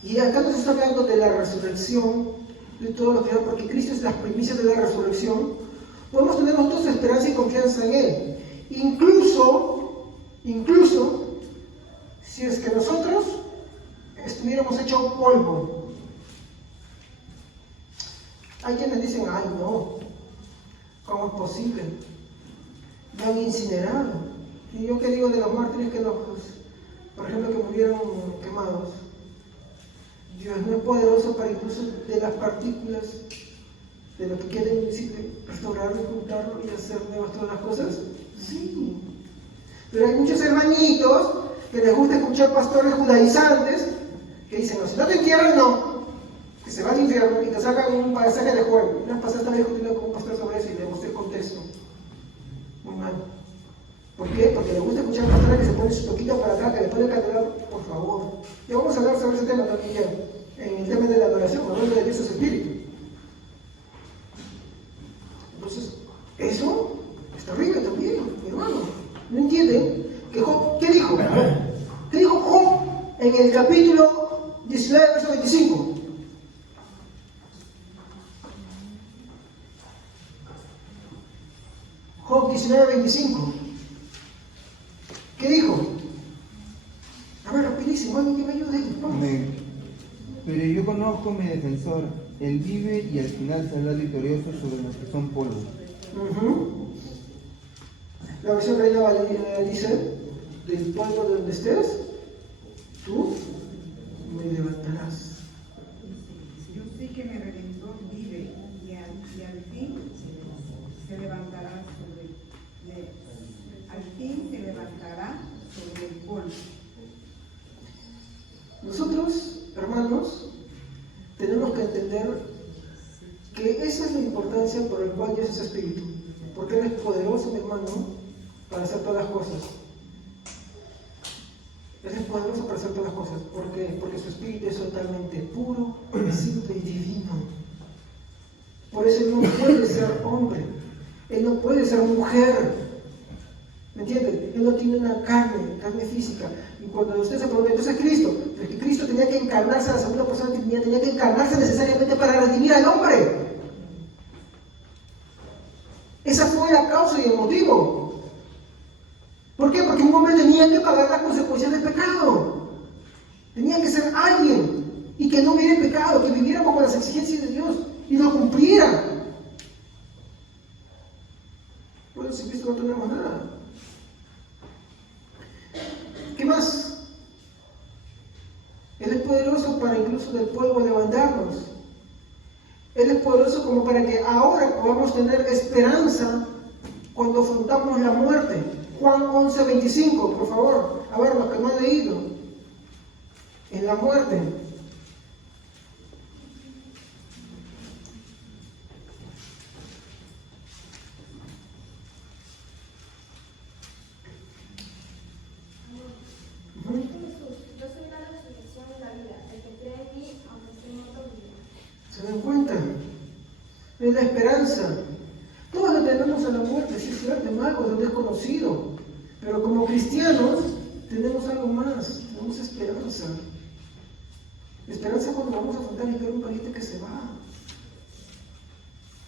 y acá nos está hablando de la resurrección, de todo lo que da, porque Cristo es las primicias de la resurrección, podemos tener nosotros esperanza y confianza en Él. Incluso, si es que nosotros estuviéramos hechos polvo. Hay quienes dicen, ay no, ¿cómo es posible? Lo han incinerado. Y yo que digo de los mártires que por ejemplo, que murieron quemados. Dios no es poderoso para incluso de las partículas, de lo que queda invisible, restaurarlo, juntarlo y hacer nuevas todas las cosas. Sí. Pero hay muchos hermanitos que les gusta escuchar pastores judaizantes que dicen, no, si no te entierran, no, que se va al infierno y te sacan un pasaje de Juan. Una pasada estaba discutiendo con un pastor sobre eso y le mostré el contexto. Muy mal. ¿Por qué? Porque le gusta escuchar pastores que se ponen su toquita para acá, que le ponen candelabro, por favor. Y vamos a hablar sobre ese tema también ya, en el tema de la adoración, hablando de Dios es espíritu. Entonces, eso es terrible también, mi hermano. ¿No entienden? Que Job, ¿qué dijo? ¿Qué dijo Job en el capítulo 19, verso 25? Job 19, 25. ¿Qué dijo? A ver, rapidísimo, alguien que me ayude. Vamos. Amén. Pero yo conozco mi defensor, él vive y al final saldrá victorioso sobre los que son polvo. La versión Reina Valera dice, del polvo de donde estés, tú me levantarás. Yo sé que mi Redentor vive y al fin se levantará sobre el polvo. Nosotros, hermanos, tenemos que entender que esa es la importancia por la cual Dios es espíritu, porque Él es poderoso, mi hermano, para hacer todas las cosas. Él es poderoso para hacer todas las cosas. ¿Por qué? Porque su espíritu es totalmente puro, simple y divino. Por eso Él no puede ser hombre, Él no puede ser mujer. ¿Me entienden? Él no tiene una carne física. Y cuando usted se pregunta, entonces Cristo, es que Cristo tenía que encarnarse, la segunda persona de Trinidad tenía que encarnarse necesariamente para redimir al hombre. Esa fue la causa y el motivo. ¿Por qué? Porque un hombre tenía que pagar las consecuencias del pecado. Tenía que ser alguien y que no hubiera pecado, que viviera bajo las exigencias de Dios y lo cumpliera. Por eso sin Cristo no tenemos nada. ¿Qué más? Él es poderoso para incluso del polvo levantarnos. Él es poderoso como para que ahora podamos tener esperanza cuando afrontamos la muerte. Juan 11:25, por favor. A ver, los que no han leído. En la muerte. Yo soy la resurrección y la vida. El que cree en mí, aunque esté muerto, vivirá. ¿Se dan cuenta? Es la esperanza. Todos le tenemos a la muerte, sí es cierto, magos, lo desconocido. Pero como cristianos tenemos algo más, tenemos esperanza. Esperanza cuando vamos a afrontar y ver un pariente que se va.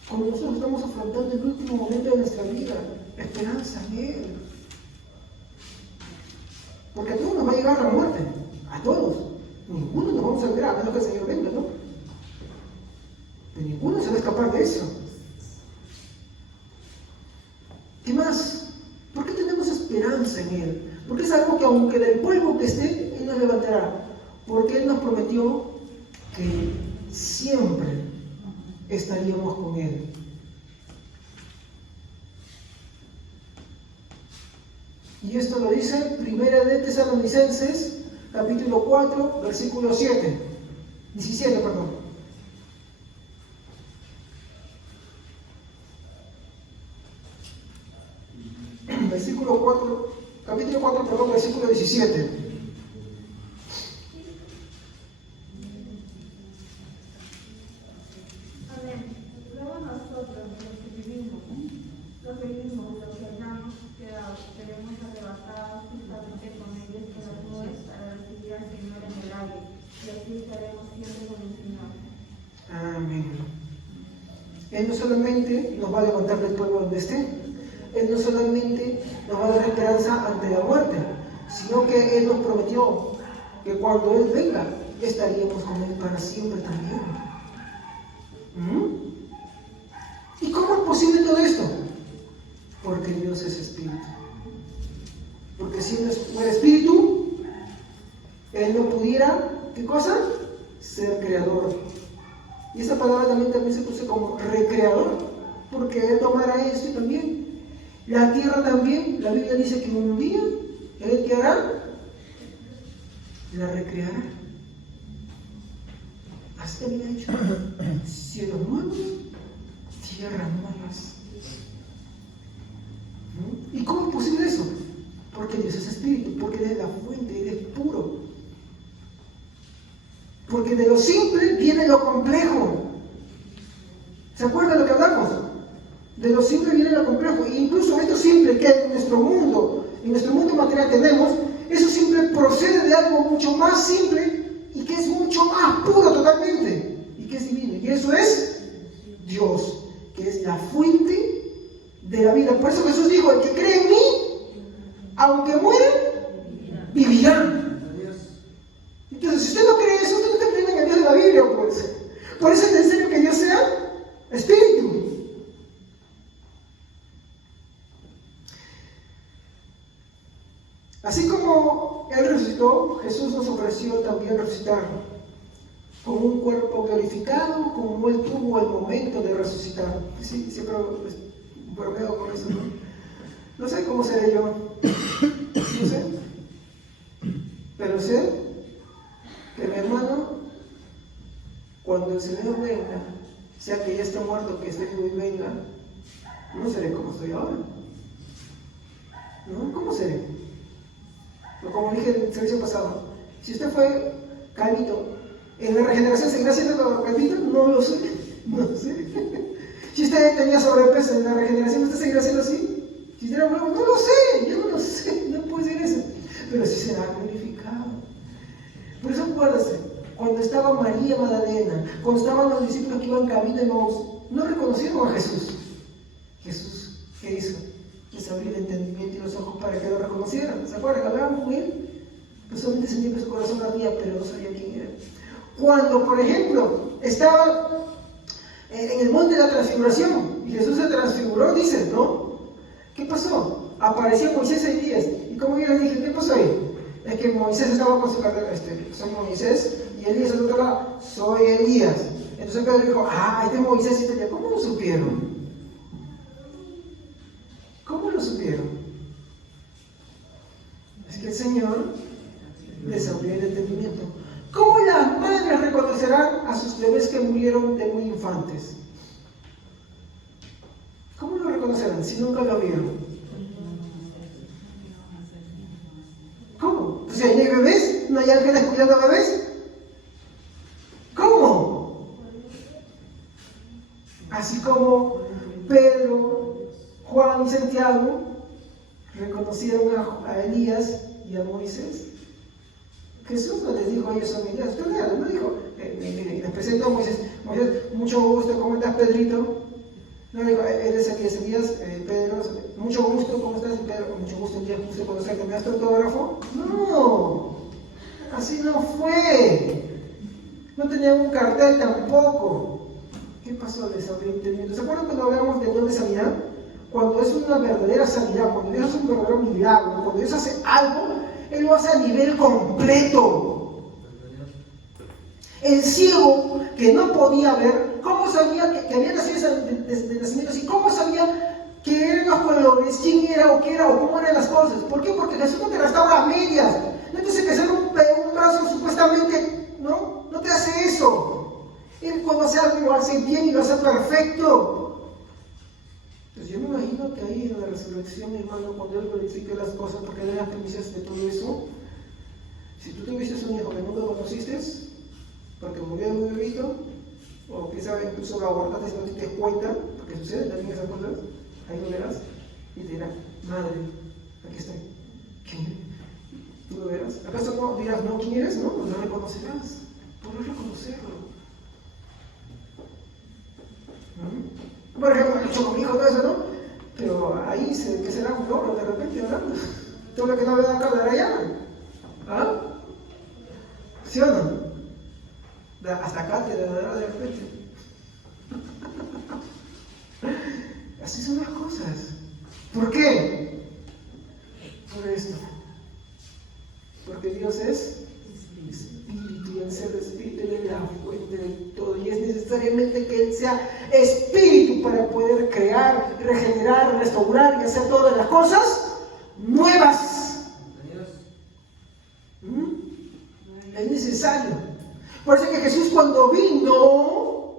Cuando nosotros estamos afrontando el último momento de nuestra vida, esperanza en Él. Porque a todos nos va a llegar la muerte, a todos. Ninguno nos vamos a liberar, a menos que el Señor venga, ¿no? Pero ninguno se va a escapar de eso. ¿Qué más? ¿Por qué tenemos esperanza en Él? Porque es algo que aunque del polvo que esté, Él nos levantará. Porque Él nos prometió que siempre estaríamos con Él. Y esto lo dice Primera de Tesalonicenses, capítulo 4, versículo 17, perdón. Versículo 4, capítulo 4, perdón, versículo 17. Amén. Luego nosotros, los que vivimos, los que hayamos quedado, seremos arrebatados juntamente con ellos por las nubes para recibir al Señor en el aire, y así estaremos siempre con el Señor. Amén. Él no solamente nos va a levantar del polvo donde esté, Él no solamente nos va a dar esperanza ante la muerte, sino que Él nos prometió que cuando Él venga, estaríamos con Él para siempre también. ¿Y cómo es posible todo esto? Porque Dios es espíritu. Porque si Él no fuera espíritu, Él no pudiera, ¿qué cosa? Ser creador. Y esa palabra también se puso como recreador, porque Él tomará eso también. La tierra también, la Biblia dice que un día, ¿Él qué hará? La recreará. Así había dicho: cielos nuevos, tierras nuevas. ¿Y cómo es posible eso? Porque Dios es espíritu, porque Él es la fuente, Él es puro. Porque de lo simple viene lo complejo. ¿Se acuerdan de lo que hablamos? De lo simple viene lo complejo. E incluso esto simple que en nuestro mundo material tenemos, eso simple procede de algo mucho más simple y que es mucho más puro totalmente. Y que es divino. Y eso es Dios, que es la fuente de la vida. Por eso Jesús dijo: el que cree en mí, aunque muera, vivirá. Entonces, si usted no cree eso, usted no está creyendo en el Dios de la Biblia, pues. Por eso es necesario que Dios sea espíritu. Así como Él resucitó, Jesús nos ofreció también resucitar con un cuerpo glorificado, como Él tuvo el momento de resucitar. Sí, siempre bromeo con eso, ¿no? No sé cómo seré yo, no sé, pero sé que mi hermano, cuando el Señor venga, sea que ya esté muerto, que esté vivo y venga, no seré como estoy ahora. ¿No? ¿Cómo seré? Pero como dije en el servicio pasado, si usted fue calvito, ¿en la regeneración seguirá siendo calvito? No lo sé, no lo sé. Si usted tenía sobrepeso, ¿en la regeneración usted seguirá siendo así? Si usted era bueno, no lo sé, yo no lo sé, no puede ser eso. Pero sí será glorificado. Por eso acuérdese, cuando estaba María Magdalena, cuando estaban los discípulos que iban camino de Maús, no reconocieron a Jesús. Jesús, ¿qué hizo? Les abrió el entendimiento y los ojos para que lo reconocieran. ¿Se acuerdan? Hablaban con Él, pues solamente sentía que su corazón ardía, pero no sabía quién era. Cuando, por ejemplo, estaba en el monte de la transfiguración y Jesús se transfiguró, dicen, ¿no? ¿Qué pasó? Apareció Moisés y Elías. Y como yo les dije, ¿qué pasó ahí? Es que Moisés estaba con su carrera, soy Moisés, y Elías al otro lado, soy Elías. Entonces Pedro dijo: este es Moisés y este Elías. ¿Cómo lo supieron? ¿Cómo lo supieron? Es que el Señor les abrió el entendimiento. ¿Cómo las madres reconocerán a sus bebés que murieron de muy infantes? ¿Cómo lo reconocerán si nunca lo vieron? ¿Cómo? Entonces, ¿no hay bebés? ¿No hay ángeles cuidando a bebés? ¿Cómo? Así como Pedro, Juan y Santiago reconocieron a Elías y a Moisés. Jesús no les dijo: ellos son Elías. Usted no dijo: mire, les presento a Moisés. Moisés, mucho gusto, ¿cómo estás, Pedrito? No dijo: eres Elías, Pedro, mucho gusto, ¿cómo estás? Pedro, mucho gusto, Elías, gusto conocerte, ¿me das tu autógrafo? No. Así no fue. No tenían un cartel tampoco. ¿Qué pasó? Les abrió entendimiento. ¿Se acuerdan cuando hablamos de don de sanidad? Cuando es una verdadera sanidad, cuando Dios hace un verdadero milagro, cuando Dios hace algo, Él lo hace a nivel completo. El ciego que no podía ver, ¿cómo sabía que había nacido desde nacimiento así? ¿Cómo sabía qué eran los colores, quién era o qué era o cómo eran las cosas? ¿Por qué? Porque Jesús no te restaura a medias. No te hace crecer un brazo supuestamente, ¿no? No te hace eso. Él cuando hace algo lo hace bien y lo hace perfecto. Pues yo me imagino que ahí en la resurrección, hermano, cuando Él verifique las cosas, porque Él las primicias de todo eso, si tú tuvieses un hijo que nunca conociste, porque murió de muy bebito, o que sabe, incluso lo abortaste y no te das cuenta, porque sucede también esas cosas, ahí lo verás, y te dirá, madre, aquí estoy. ¿Quién? ¿Tú lo verás? ¿Acaso no dirás, no, quién eres? No, pues lo reconocerás. Podrás reconocerlo. Por ejemplo, el chocomijo, todo eso, ¿no? Pero ahí que será un loro de repente, ¿verdad? Todo lo que no vea acá hablará ya. ¿Ah? ¿Sí o no? Hasta acá te dará de repente. Así son las cosas. ¿Por qué? Por esto. Porque Dios es espíritu y al ser espíritu Él es la fuente de todo y es necesariamente que Él sea espíritu para poder crear, regenerar, restaurar y hacer todas las cosas nuevas. Es necesario. Por eso que Jesús cuando vino,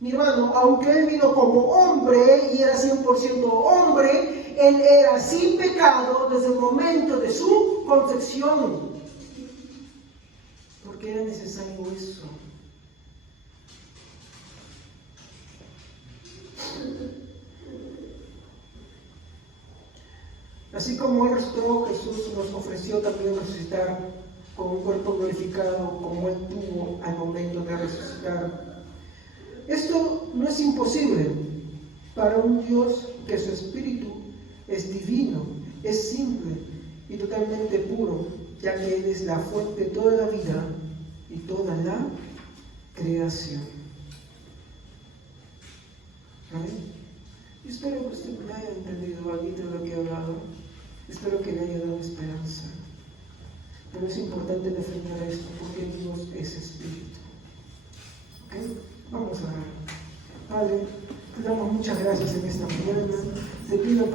mi hermano, aunque Él vino como hombre y era 100% hombre, Él era sin pecado desde el momento de su concepción. Porque era necesario eso. Así como Él resucitó, Jesús nos ofreció también resucitar con un cuerpo glorificado como Él tuvo al momento de resucitar. Esto no es imposible para un Dios que su espíritu es divino, es simple y totalmente puro, ya que Él es la fuente de toda la vida y toda la creación. ¿Amén? Yo espero que usted me haya entendido algo de lo que he hablado. Espero que le haya dado esperanza. Pero es importante defender esto porque Dios es espíritu. ¿Ok? Vamos a orar. Padre, te damos muchas gracias en esta mañana. Te pido